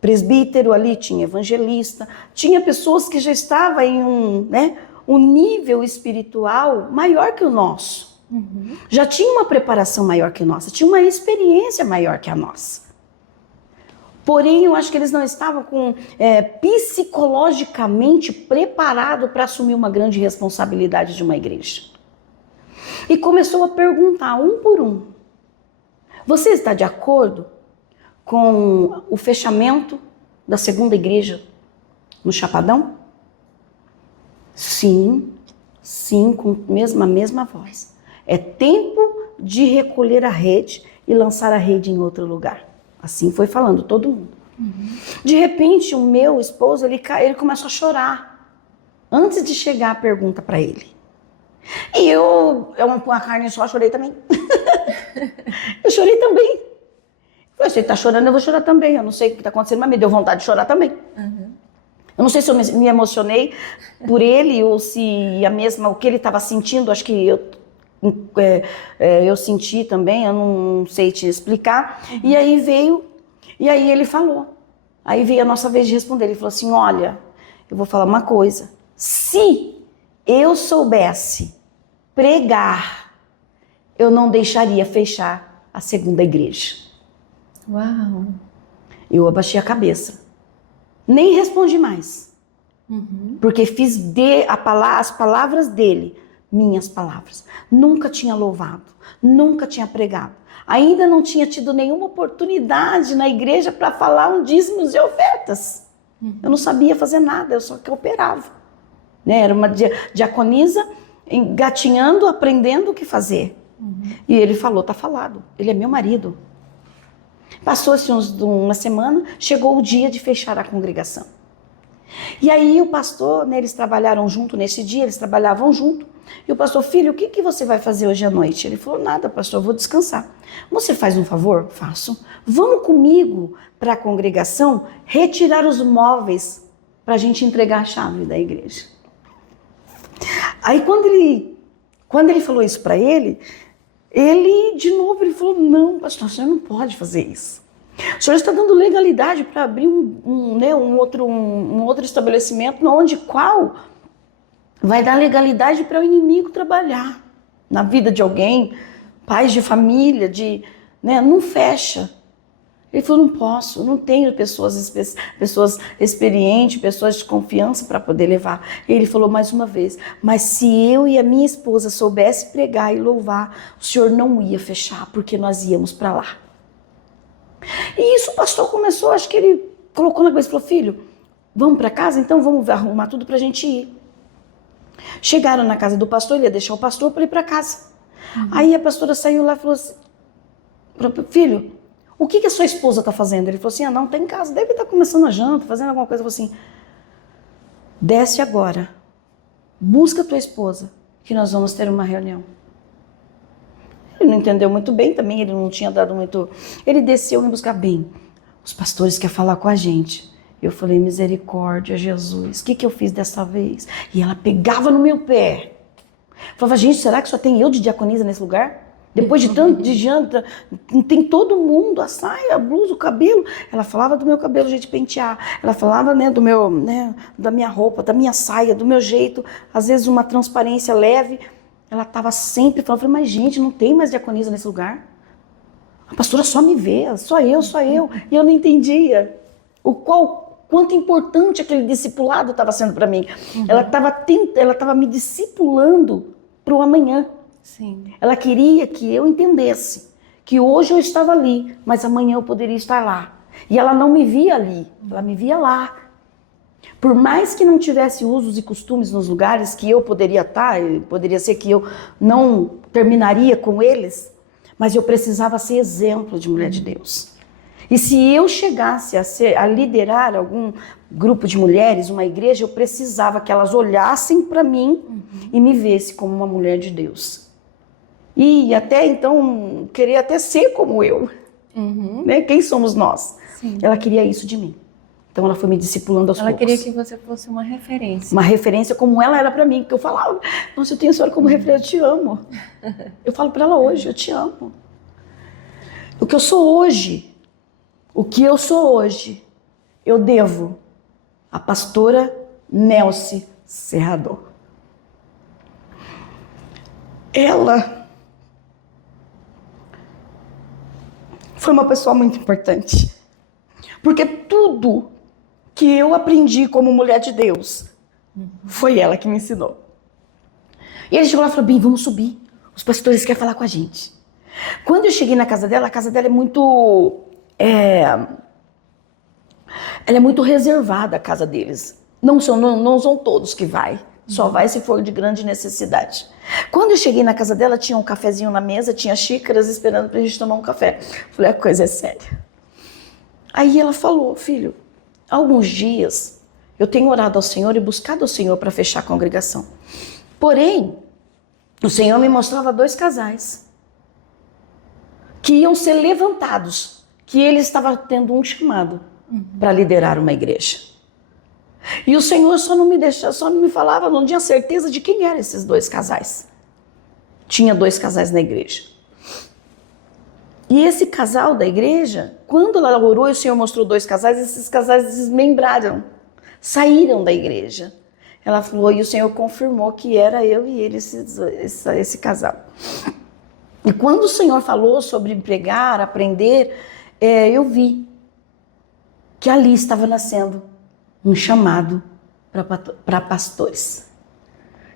presbítero, ali tinha evangelista, tinha pessoas que já estavam em um nível espiritual maior que o nosso. Já tinha uma preparação maior que a nossa, tinha uma experiência maior que a nossa. Porém, eu acho que eles não estavam psicologicamente preparados para assumir uma grande responsabilidade de uma igreja. E começou a perguntar um por um: você está de acordo com o fechamento da segunda igreja no Chapadão? Sim, com a mesma voz. É tempo de recolher a rede e lançar a rede em outro lugar. Assim foi falando todo mundo. De repente, o meu esposo, ele começou a chorar antes de chegar a pergunta para ele. E eu com a carne só, chorei também. Eu chorei também. Eu falei, se ele está chorando, eu vou chorar também. Eu não sei o que está acontecendo, mas me deu vontade de chorar também. Eu não sei se eu me emocionei por ele ou se o que ele estava sentindo, acho que eu senti também, eu não sei te explicar. E aí ele falou. Aí veio a nossa vez de responder. Ele falou assim: olha, eu vou falar uma coisa. Se eu soubesse pregar, eu não deixaria fechar a segunda igreja. Uau! Eu abaixei a cabeça. Nem respondi mais. Porque fiz as palavras dele minhas palavras. Nunca tinha louvado, nunca tinha pregado. Ainda não tinha tido nenhuma oportunidade na igreja para falar um dízimos e ofertas. Eu não sabia fazer nada, eu só que operava. Era uma diaconisa engatinhando, aprendendo o que fazer. E ele falou, tá falado, ele é meu marido. Passou-se uma semana, chegou o dia de fechar a congregação. E aí o pastor, eles trabalharam junto nesse dia, eles trabalhavam junto. E o pastor: filho, o que você vai fazer hoje à noite? Ele falou: nada, pastor, eu vou descansar. Você faz um favor? Faço. Vamos comigo para a congregação retirar os móveis para a gente entregar a chave da igreja. Aí quando ele falou isso para ele de novo, ele falou: não, pastor, o senhor não pode fazer isso. O senhor está dando legalidade para abrir um outro estabelecimento, qual vai dar legalidade para o inimigo trabalhar na vida de alguém, pais de família, não fecha. Ele falou: não posso, não tenho pessoas experientes, pessoas de confiança para poder levar. Ele falou mais uma vez: mas se eu e a minha esposa soubesse pregar e louvar, o senhor não ia fechar, porque nós íamos para lá. E isso o pastor começou, acho que ele colocou na cabeça e falou: filho, vamos para casa? Então vamos arrumar tudo para a gente ir. Chegaram na casa do pastor, ele ia deixar o pastor para ir para casa. Aí a pastora saiu lá e falou assim: filho, o que a sua esposa está fazendo? Ele falou assim: não, está em casa, deve estar começando a janta, fazendo alguma coisa. Eu falei assim: desce agora, busca a tua esposa, que nós vamos ter uma reunião. Ele não entendeu muito bem também, ele não tinha dado muito... Ele desceu me buscar. Bem, os pastores querem falar com a gente. Eu falei: misericórdia, Jesus, o que eu fiz dessa vez? E ela pegava no meu pé. Falava: gente, será que só tem eu de diaconisa nesse lugar? Depois de tanto de janta, tem todo mundo, a saia, a blusa, o cabelo. Ela falava do meu cabelo, jeito de pentear. Ela falava da minha roupa, da minha saia, do meu jeito. Às vezes uma transparência leve. Ela estava sempre falando: mas gente, não tem mais diaconisa nesse lugar. A pastora só me vê, só eu. E eu não entendia quanto importante aquele discipulado estava sendo para mim. Ela estava me discipulando para o amanhã. Sim. Ela queria que eu entendesse que hoje eu estava ali, mas amanhã eu poderia estar lá. E ela não me via ali, ela me via lá. Por mais que não tivesse usos e costumes nos lugares que eu poderia estar, poderia ser que eu não terminaria com eles, mas eu precisava ser exemplo de mulher de Deus. E se eu chegasse a liderar algum grupo de mulheres, uma igreja, eu precisava que elas olhassem para mim e me vissem como uma mulher de Deus. E até então, queria até ser como eu. Né? Quem somos nós? Sim. Ela queria isso de mim. Então ela foi me discipulando aos poucos. Ela queria que você fosse uma referência. Uma referência como ela era para mim, porque eu falava, nossa, eu tenho a senhora como referência, eu te amo. Eu falo para ela hoje, eu te amo. O que eu sou hoje, eu devo à pastora Nelce Serrador. Ela foi uma pessoa muito importante, porque tudo que eu aprendi como mulher de Deus, foi ela que me ensinou. E ele chegou lá e falou, bem, vamos subir. Os pastores querem falar com a gente. Quando eu cheguei na casa dela, a casa dela é muito... ela é muito reservada, a casa deles. Não são todos que vai. Só vai se for de grande necessidade. Quando eu cheguei na casa dela, tinha um cafezinho na mesa, tinha xícaras esperando pra gente tomar um café. Falei, a coisa é séria. Aí ela falou, filho, há alguns dias eu tenho orado ao Senhor e buscado ao Senhor para fechar a congregação. Porém, o Senhor me mostrava 2 casais que iam ser levantados, que ele estava tendo um chamado para liderar uma igreja. E o Senhor só não me falava, não tinha certeza de quem eram esses 2 casais. Tinha 2 casais na igreja. E esse casal da igreja, quando ela orou e o Senhor mostrou 2 casais, esses casais desmembraram, saíram da igreja. Ela falou, e o Senhor confirmou que era eu e ele, esse casal. E quando o Senhor falou sobre pregar, aprender, eu vi que ali estava nascendo um chamado para pastores.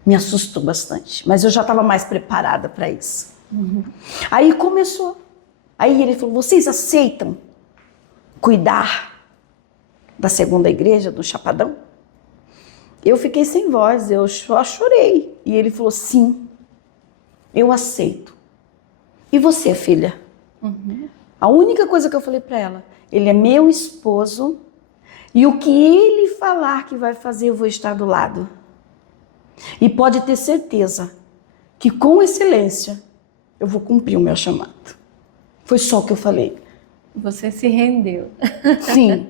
Me assustou bastante, mas eu já estava mais preparada para isso. Aí começou. Aí ele falou, vocês aceitam cuidar da segunda igreja, do Chapadão? Eu fiquei sem voz, eu só chorei. E ele falou, sim, eu aceito. E você, filha? A única coisa que eu falei para ela, ele é meu esposo e o que ele falar que vai fazer, eu vou estar do lado. E pode ter certeza que com excelência eu vou cumprir o meu chamado. Foi só o que eu falei. Você se rendeu. Sim.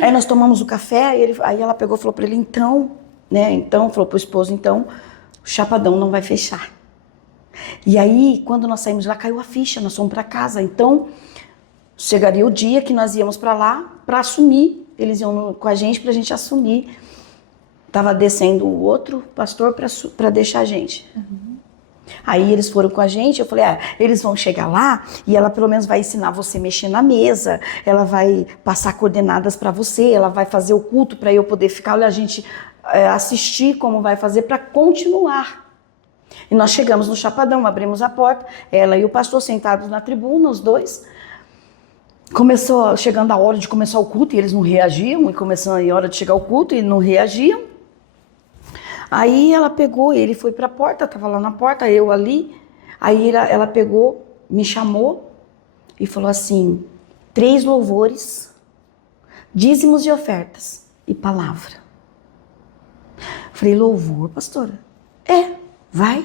Aí nós tomamos o café, aí ela pegou e falou para ele, então, falou pro esposo, então, o Chapadão não vai fechar. E aí, quando nós saímos de lá, caiu a ficha, nós fomos para casa. Então, chegaria o dia que nós íamos para lá para assumir. Eles iam com a gente para a gente assumir. Tava descendo o outro pastor para deixar a gente. Aí eles foram com a gente, eu falei, eles vão chegar lá e ela pelo menos vai ensinar você a mexer na mesa, ela vai passar coordenadas para você, ela vai fazer o culto para eu poder ficar, olha, a gente assistir como vai fazer para continuar. E nós chegamos no Chapadão, abrimos a porta, ela e o pastor sentados na tribuna, os 2. Começou, chegando a hora de começar o culto e eles não reagiam, e começando a hora de chegar o culto e não reagiam. Aí ela pegou, ele foi para a porta, estava lá na porta, eu ali. Aí ela pegou, me chamou e falou assim, 3 louvores, dízimos e ofertas e palavra. Falei, louvor, pastora? Vai.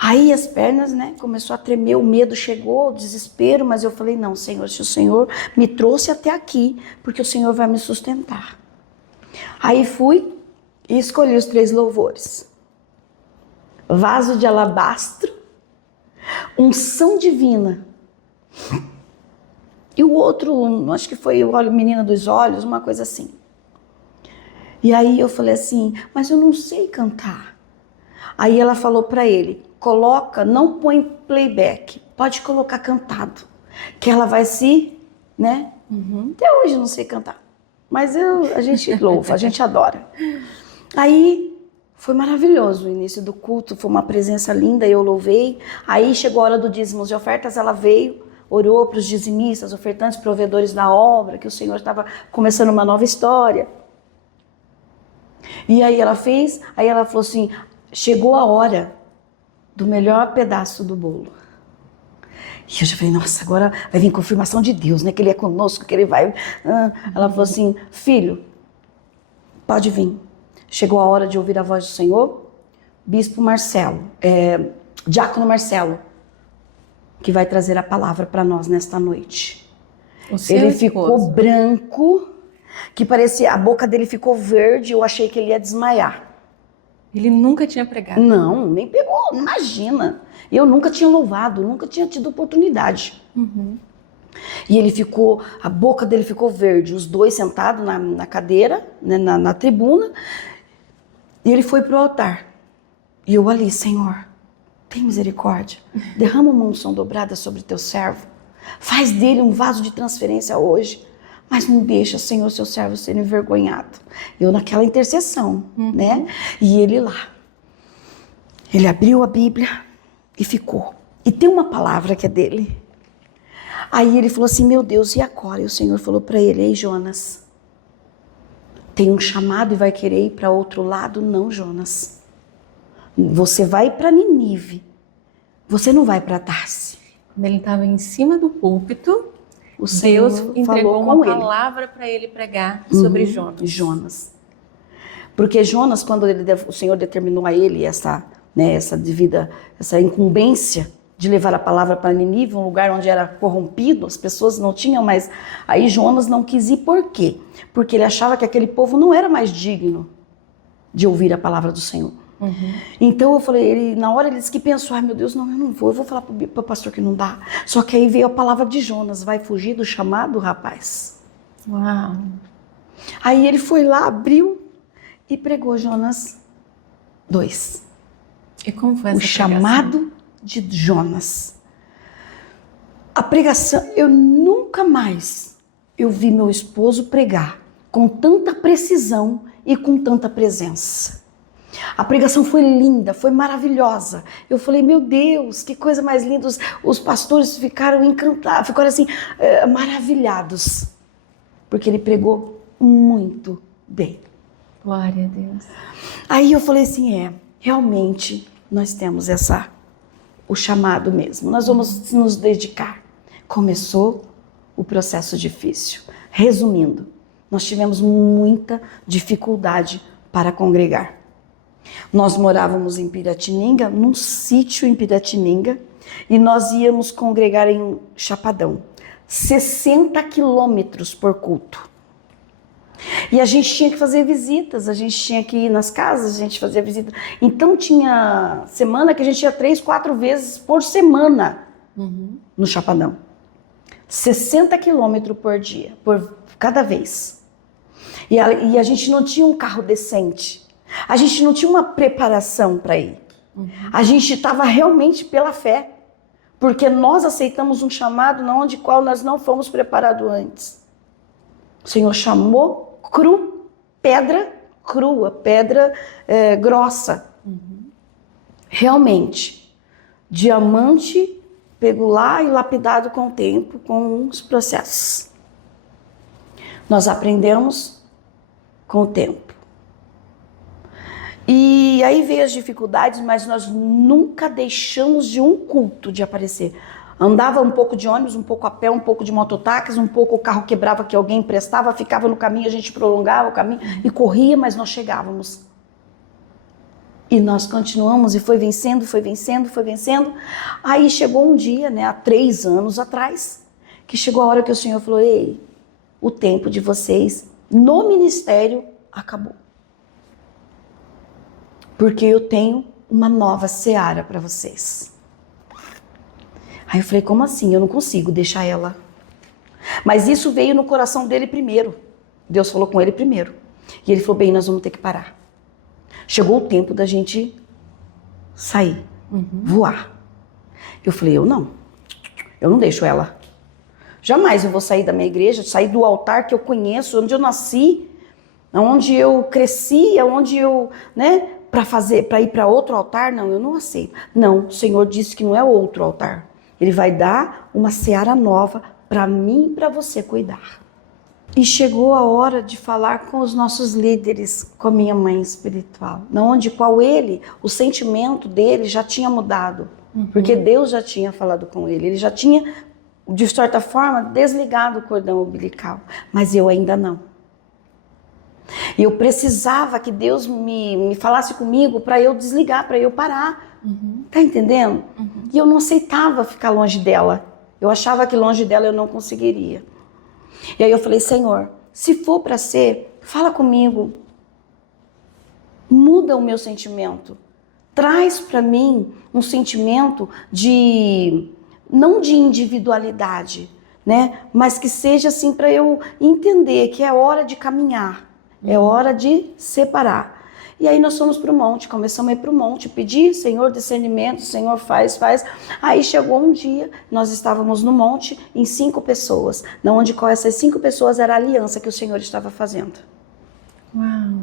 Aí as pernas, começou a tremer, o medo chegou, o desespero, mas eu falei, não, Senhor, se o Senhor me trouxe até aqui, porque o Senhor vai me sustentar. Aí fui e escolhi os 3 louvores. Vaso de alabastro, unção divina. E o outro, acho que foi o óleo menina dos olhos, uma coisa assim. E aí eu falei assim, mas eu não sei cantar. Aí ela falou para ele, coloca, não põe playback, pode colocar cantado, que ela vai se, Até hoje eu não sei cantar, mas a gente louva, a gente adora. Aí foi maravilhoso o início do culto, foi uma presença linda, eu louvei. Aí chegou a hora do dízimos e ofertas, ela veio, orou para os dizimistas, ofertantes, provedores da obra, que o Senhor estava começando uma nova história. E aí ela falou assim, chegou a hora do melhor pedaço do bolo. E eu já falei, nossa, agora vai vir confirmação de Deus, né? Que Ele é conosco, que Ele vai... Ela falou assim, filho, pode vir. Chegou a hora de ouvir a voz do Senhor. Bispo Marcelo, Diácono Marcelo, que vai trazer a palavra para nós nesta noite. Ele ficou branco, que parecia, a boca dele ficou verde, eu achei que ele ia desmaiar. Ele nunca tinha pregado? Não, nem pegou, imagina. Eu nunca tinha louvado, nunca tinha tido oportunidade. E ele ficou, a boca dele ficou verde, os dois sentados na cadeira, né, na tribuna, e ele foi para o altar. E eu ali, Senhor, tem misericórdia, derrama uma unção dobrada sobre teu servo, faz dele um vaso de transferência hoje, mas não deixa, Senhor, seu servo ser envergonhado. Eu naquela intercessão, né? E ele lá, ele abriu a Bíblia e ficou. E tem uma palavra que é dele. Aí ele falou assim, meu Deus, e agora? E o Senhor falou para ele, ei Jonas, tem um chamado e vai querer ir para outro lado? Não, Jonas. Você vai para Nínive, você não vai para Tarse. Quando ele estava em cima do púlpito, Deus entregou uma palavra para ele pregar sobre Jonas. Porque Jonas, quando o Senhor determinou a ele essa incumbência de levar a palavra para Nínive, um lugar onde era corrompido, as pessoas não tinham mais... Aí Jonas não quis ir, por quê? Porque ele achava que aquele povo não era mais digno de ouvir a palavra do Senhor. Então eu falei, na hora ele disse que pensou, ai meu Deus, não, eu não vou, eu vou falar para o pastor que não dá. Só que aí veio a palavra de Jonas, vai fugir do chamado, rapaz. Uau! Aí ele foi lá, abriu e pregou Jonas 2. E como foi essa pregação? O chamado de Jonas. A pregação, eu nunca mais vi meu esposo pregar com tanta precisão e com tanta presença. A pregação foi linda, foi maravilhosa. Eu falei, meu Deus, que coisa mais linda. Os pastores ficaram encantados, ficaram assim, maravilhados. Porque ele pregou muito bem. Glória a Deus. Aí eu falei assim, realmente nós temos o chamado mesmo. Nós vamos nos dedicar. Começou o processo difícil. Resumindo, nós tivemos muita dificuldade para congregar. Nós morávamos em Piratininga, num sítio em Piratininga, e nós íamos congregar em Chapadão, 60 quilômetros por culto. E a gente tinha que fazer visitas, a gente tinha que ir nas casas, a gente fazia visita. Então tinha semana que a gente ia 3, 4 vezes por semana no Chapadão. 60 quilômetros por dia, por cada vez. E a gente não tinha um carro decente. A gente não tinha uma preparação para ir. A gente estava realmente pela fé. Porque nós aceitamos um chamado onde qual nós não fomos preparados antes. O Senhor chamou pedra crua, pedra grossa. Realmente. Diamante pego lá e lapidado com o tempo, com os processos. Nós aprendemos com o tempo. E aí veio as dificuldades, mas nós nunca deixamos de um culto de aparecer. Andava um pouco de ônibus, um pouco a pé, um pouco de mototáxi, um pouco o carro quebrava que alguém emprestava, ficava no caminho, a gente prolongava o caminho e corria, mas nós chegávamos. E nós continuamos e foi vencendo, foi vencendo, foi vencendo. Aí chegou um dia, há 3 anos atrás, que chegou a hora que o Senhor falou, ei, o tempo de vocês no ministério acabou. Porque eu tenho uma nova seara para vocês. Aí eu falei, como assim? Eu não consigo deixar ela. Mas isso veio no coração dele primeiro. Deus falou com ele primeiro. E ele falou, bem, nós vamos ter que parar. Chegou o tempo da gente sair, voar. Eu falei, eu não deixo ela. Jamais eu vou sair da minha igreja, sair do altar que eu conheço, onde eu nasci, onde eu cresci, onde eu, para ir para outro altar, não, eu não aceito. Não, o Senhor disse que não é outro altar. Ele vai dar uma seara nova para mim e para você cuidar. E chegou a hora de falar com os nossos líderes, com a minha mãe espiritual, onde qual ele, o sentimento dele já tinha mudado, porque Deus já tinha falado com ele já tinha, de certa forma, desligado o cordão umbilical, mas eu ainda não. E eu precisava que Deus me falasse comigo para eu desligar, para eu parar, tá entendendo? E eu não aceitava ficar longe dela, eu achava que longe dela eu não conseguiria. E aí eu falei, Senhor, se for para ser, fala comigo, muda o meu sentimento, traz para mim um sentimento de, não de individualidade, né? Mas que seja assim para eu entender que é hora de caminhar, é hora de separar. E aí nós fomos para o monte, começamos a ir para o monte, pedir, Senhor, discernimento, Senhor, faz. Aí chegou um dia, nós estávamos no monte em 5 pessoas, onde com essas 5 pessoas era a aliança que o Senhor estava fazendo. Uau!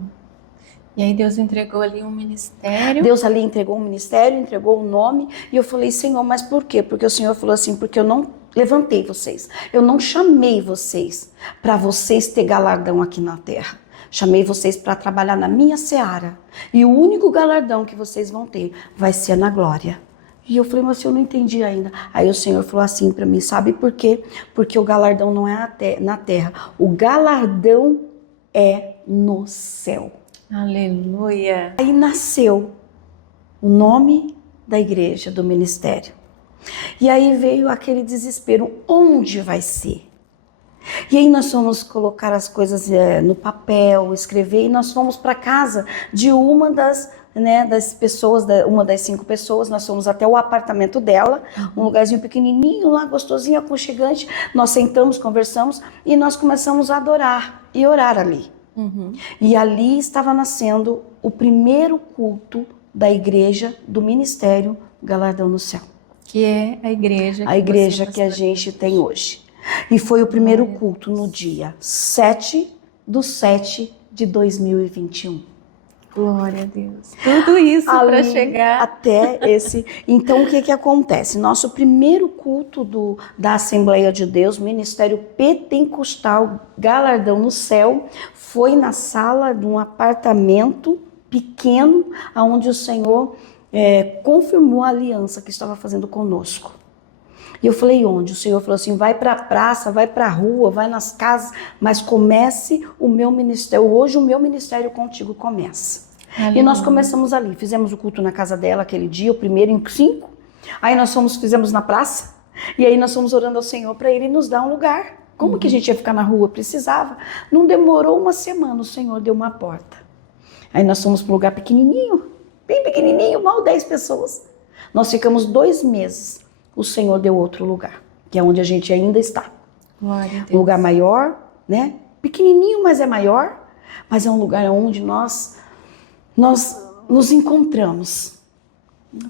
E aí Deus entregou ali um ministério? Deus ali entregou um ministério, entregou um nome, e eu falei, Senhor, mas por quê? Porque o Senhor falou assim, porque eu não levantei vocês, eu não chamei vocês para vocês ter galardão aqui na terra. Chamei vocês para trabalhar na minha seara. E o único galardão que vocês vão ter vai ser na glória. E eu falei, mas eu não entendi ainda. Aí o Senhor falou assim para mim, sabe por quê? Porque o galardão não é na terra. O galardão é no céu. Aleluia! Aí nasceu o nome da igreja, do ministério. E aí veio aquele desespero, onde vai ser? E aí nós fomos colocar as coisas no papel, escrever, e nós fomos para casa de uma das pessoas, uma das 5 pessoas, nós fomos até o apartamento dela, um lugarzinho pequenininho lá, gostosinho, aconchegante, nós sentamos, conversamos e nós começamos a adorar e orar ali. E ali estava nascendo o primeiro culto da igreja, do ministério Galardão no Céu. Que é a igreja que a gente tem hoje. E foi o primeiro culto no dia 7/7/2021. Glória a Deus. Tudo isso para chegar até esse. Então o que acontece? Nosso primeiro culto da Assembleia de Deus, Ministério Pentecostal Galardão no Céu, foi na sala de um apartamento pequeno, onde o Senhor confirmou a aliança que estava fazendo conosco. E eu falei, onde? O Senhor falou assim, vai para a praça, vai para a rua, vai nas casas, mas comece o meu ministério. Hoje o meu ministério contigo começa. Aleluia. E nós começamos ali, fizemos o culto na casa dela aquele dia, o primeiro em 5. Aí nós fizemos na praça, e aí nós fomos orando ao Senhor para Ele nos dar um lugar. Como que a gente ia ficar na rua? Precisava. Não demorou uma semana, o Senhor deu uma porta. Aí nós fomos para um lugar pequenininho, bem pequenininho, mal 10 pessoas. Nós ficamos 2 meses. O Senhor deu outro lugar, que é onde a gente ainda está. Glória a Deus. Um lugar maior, né? Pequenininho, mas é maior. Mas é um lugar onde nós nos encontramos.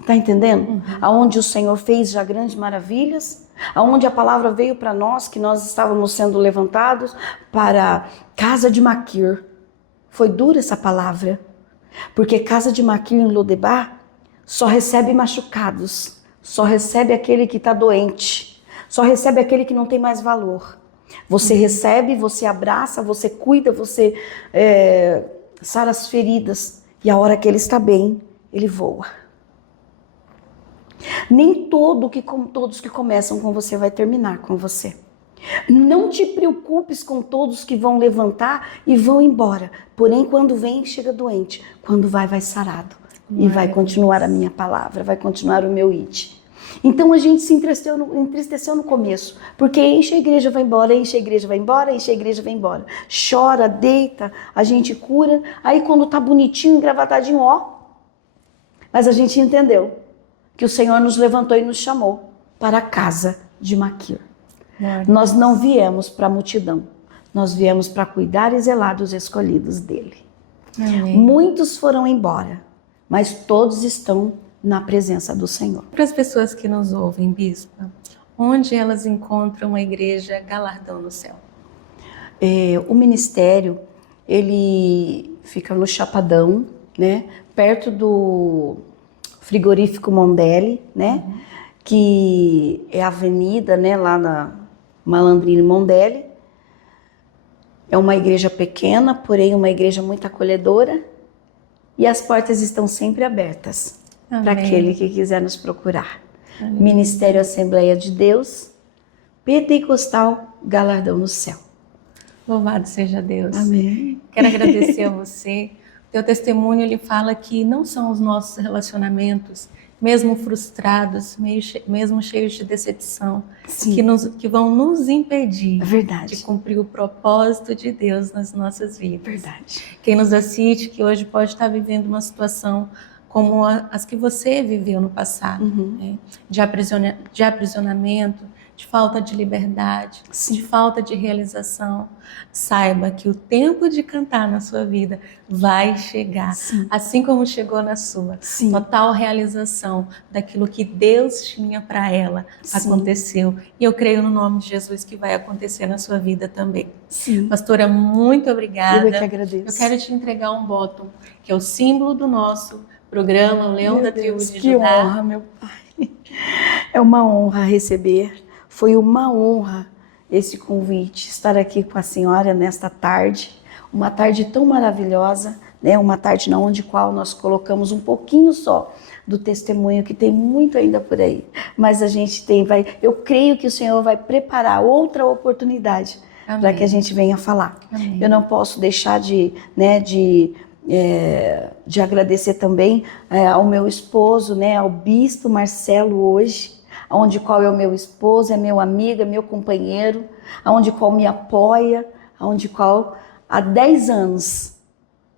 Tá entendendo? Aonde o Senhor fez já grandes maravilhas. Aonde a palavra veio para nós, que nós estávamos sendo levantados para casa de Maquir. Foi dura essa palavra. Porque casa de Maquir em Lodebar só recebe machucados. Só recebe aquele que está doente. Só recebe aquele que não tem mais valor. Você recebe, você abraça, você cuida, você sara as feridas. E a hora que ele está bem, ele voa. Nem todos que começam com você vai terminar com você. Não te preocupes com todos que vão levantar e vão embora. Porém, quando vem, chega doente. Quando vai sarado. E vai continuar a minha palavra, vai continuar o meu id. Então a gente se entristeceu no começo, porque enche a igreja, vai embora, enche a igreja, vai embora, enche a igreja, vai embora. Chora, deita, a gente cura, aí quando tá bonitinho, engravatadinho, Mas a gente entendeu que o Senhor nos levantou e nos chamou para a casa de Maquir. Nós não viemos para a multidão, nós viemos para cuidar e zelar dos escolhidos dele. Amém. Muitos foram embora, mas todos estão na presença do Senhor. Para as pessoas que nos ouvem, Bispa, onde elas encontram uma igreja Galardão no Céu? O ministério, ele fica no Chapadão, né? Perto do frigorífico Mondelli, né? que é a avenida, né, lá na Malandrino Mondelli. É uma igreja pequena, porém uma igreja muito acolhedora, e as portas estão sempre abertas para aquele que quiser nos procurar. Amém. Ministério Assembleia de Deus, Pentecostal, Galardão no Céu. Louvado seja Deus. Amém. Quero agradecer a você. Teu testemunho, ele fala que não são os nossos relacionamentos, mesmo frustrados, mesmo cheios de decepção, que vão nos impedir de cumprir o propósito de Deus nas nossas vidas. Verdade. Quem nos assiste, que hoje pode estar vivendo uma situação como as que você viveu no passado, né? de aprisionamento, de falta de liberdade, de falta de realização, saiba que o tempo de cantar na sua vida vai chegar, assim como chegou na sua. Total realização daquilo que Deus tinha para ela aconteceu. E eu creio no nome de Jesus que vai acontecer na sua vida também. Pastora, muito obrigada. Eu que agradeço. Eu quero te entregar um bottom, que é o símbolo do nosso programa, o Leão da Tribo de Judá. Que honra, meu Pai. É uma honra receber. Foi uma honra esse convite, estar aqui com a senhora nesta tarde, uma tarde tão maravilhosa, né? Uma tarde na onde qual nós colocamos um pouquinho só do testemunho, que tem muito ainda por aí, mas a gente eu creio que o Senhor vai preparar outra oportunidade para que a gente venha falar. Amém. Eu não posso deixar de agradecer também ao meu esposo, né? Ao Bispo Marcelo hoje, onde qual é o meu esposo, é meu amigo, é meu companheiro, onde qual me apoia, onde qual há 10 anos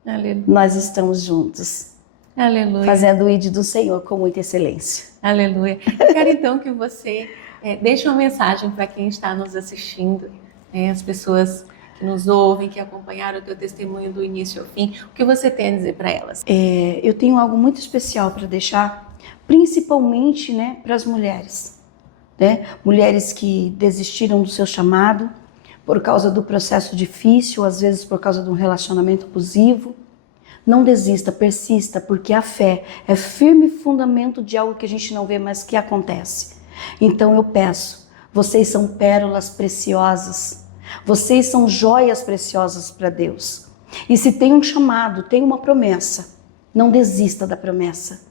Aleluia. Nós estamos juntos. Aleluia. Fazendo o ID do Senhor com muita excelência. Aleluia. Eu quero então que você deixe uma mensagem para quem está nos assistindo, as pessoas que nos ouvem, que acompanharam o teu testemunho do início ao fim. O que você tem a dizer para elas? Eu tenho algo muito especial para deixar, principalmente, né, para as mulheres, né? Mulheres que desistiram do seu chamado por causa do processo difícil, às vezes por causa de um relacionamento abusivo. Não desista, persista, porque a fé é firme fundamento de algo que a gente não vê, mas que acontece. Então eu peço, vocês são pérolas preciosas, vocês são joias preciosas para Deus. E se tem um chamado, tem uma promessa, não desista da promessa.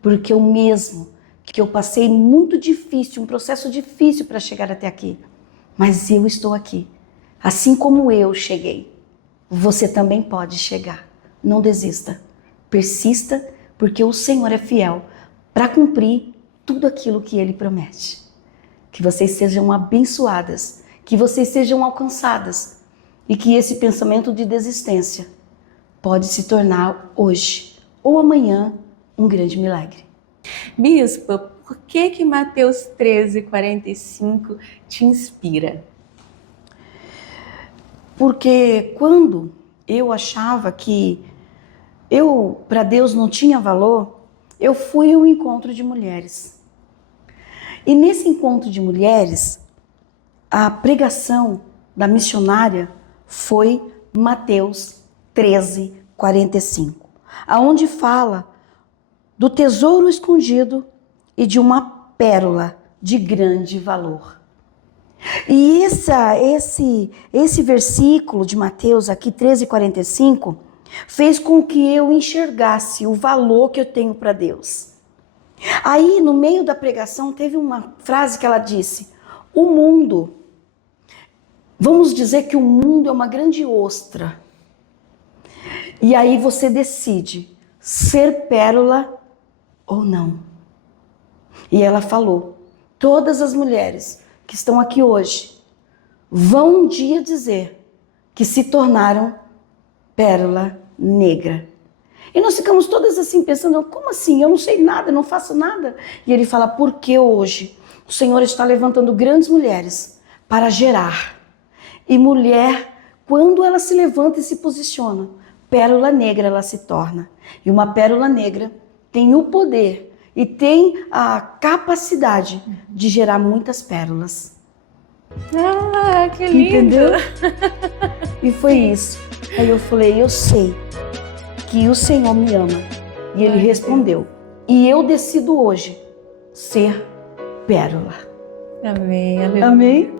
Porque o mesmo que eu passei muito difícil, um processo difícil para chegar até aqui, mas eu estou aqui. Assim como eu cheguei, você também pode chegar. Não desista, persista, porque o Senhor é fiel para cumprir tudo aquilo que Ele promete. Que vocês sejam abençoadas, que vocês sejam alcançadas e que esse pensamento de desistência pode se tornar hoje ou amanhã um grande milagre. Bispo, por que Mateus 13:45 te inspira? Porque quando eu achava que para Deus não tinha valor, eu fui ao encontro de mulheres. E nesse encontro de mulheres, a pregação da missionária foi Mateus 13:45, aonde fala do tesouro escondido e de uma pérola de grande valor. E esse versículo de Mateus aqui, 13:45, fez com que eu enxergasse o valor que eu tenho para Deus. Aí, no meio da pregação, teve uma frase que ela disse: o mundo, vamos dizer que o mundo é uma grande ostra. E aí você decide ser pérola ou não. E ela falou: todas as mulheres que estão aqui hoje vão um dia dizer que se tornaram pérola negra. E nós ficamos todas assim pensando: como assim? Eu não sei nada, eu não faço nada. E ele fala: porque hoje o Senhor está levantando grandes mulheres para gerar. E mulher, quando ela se levanta e se posiciona, pérola negra ela se torna. E uma pérola negra tem o poder e tem a capacidade de gerar muitas pérolas. Ah, que lindo! Entendeu? E foi isso. Aí eu falei: eu sei que o Senhor me ama. E Ele respondeu: e eu decido hoje ser pérola. Amém, aleluia. Amém?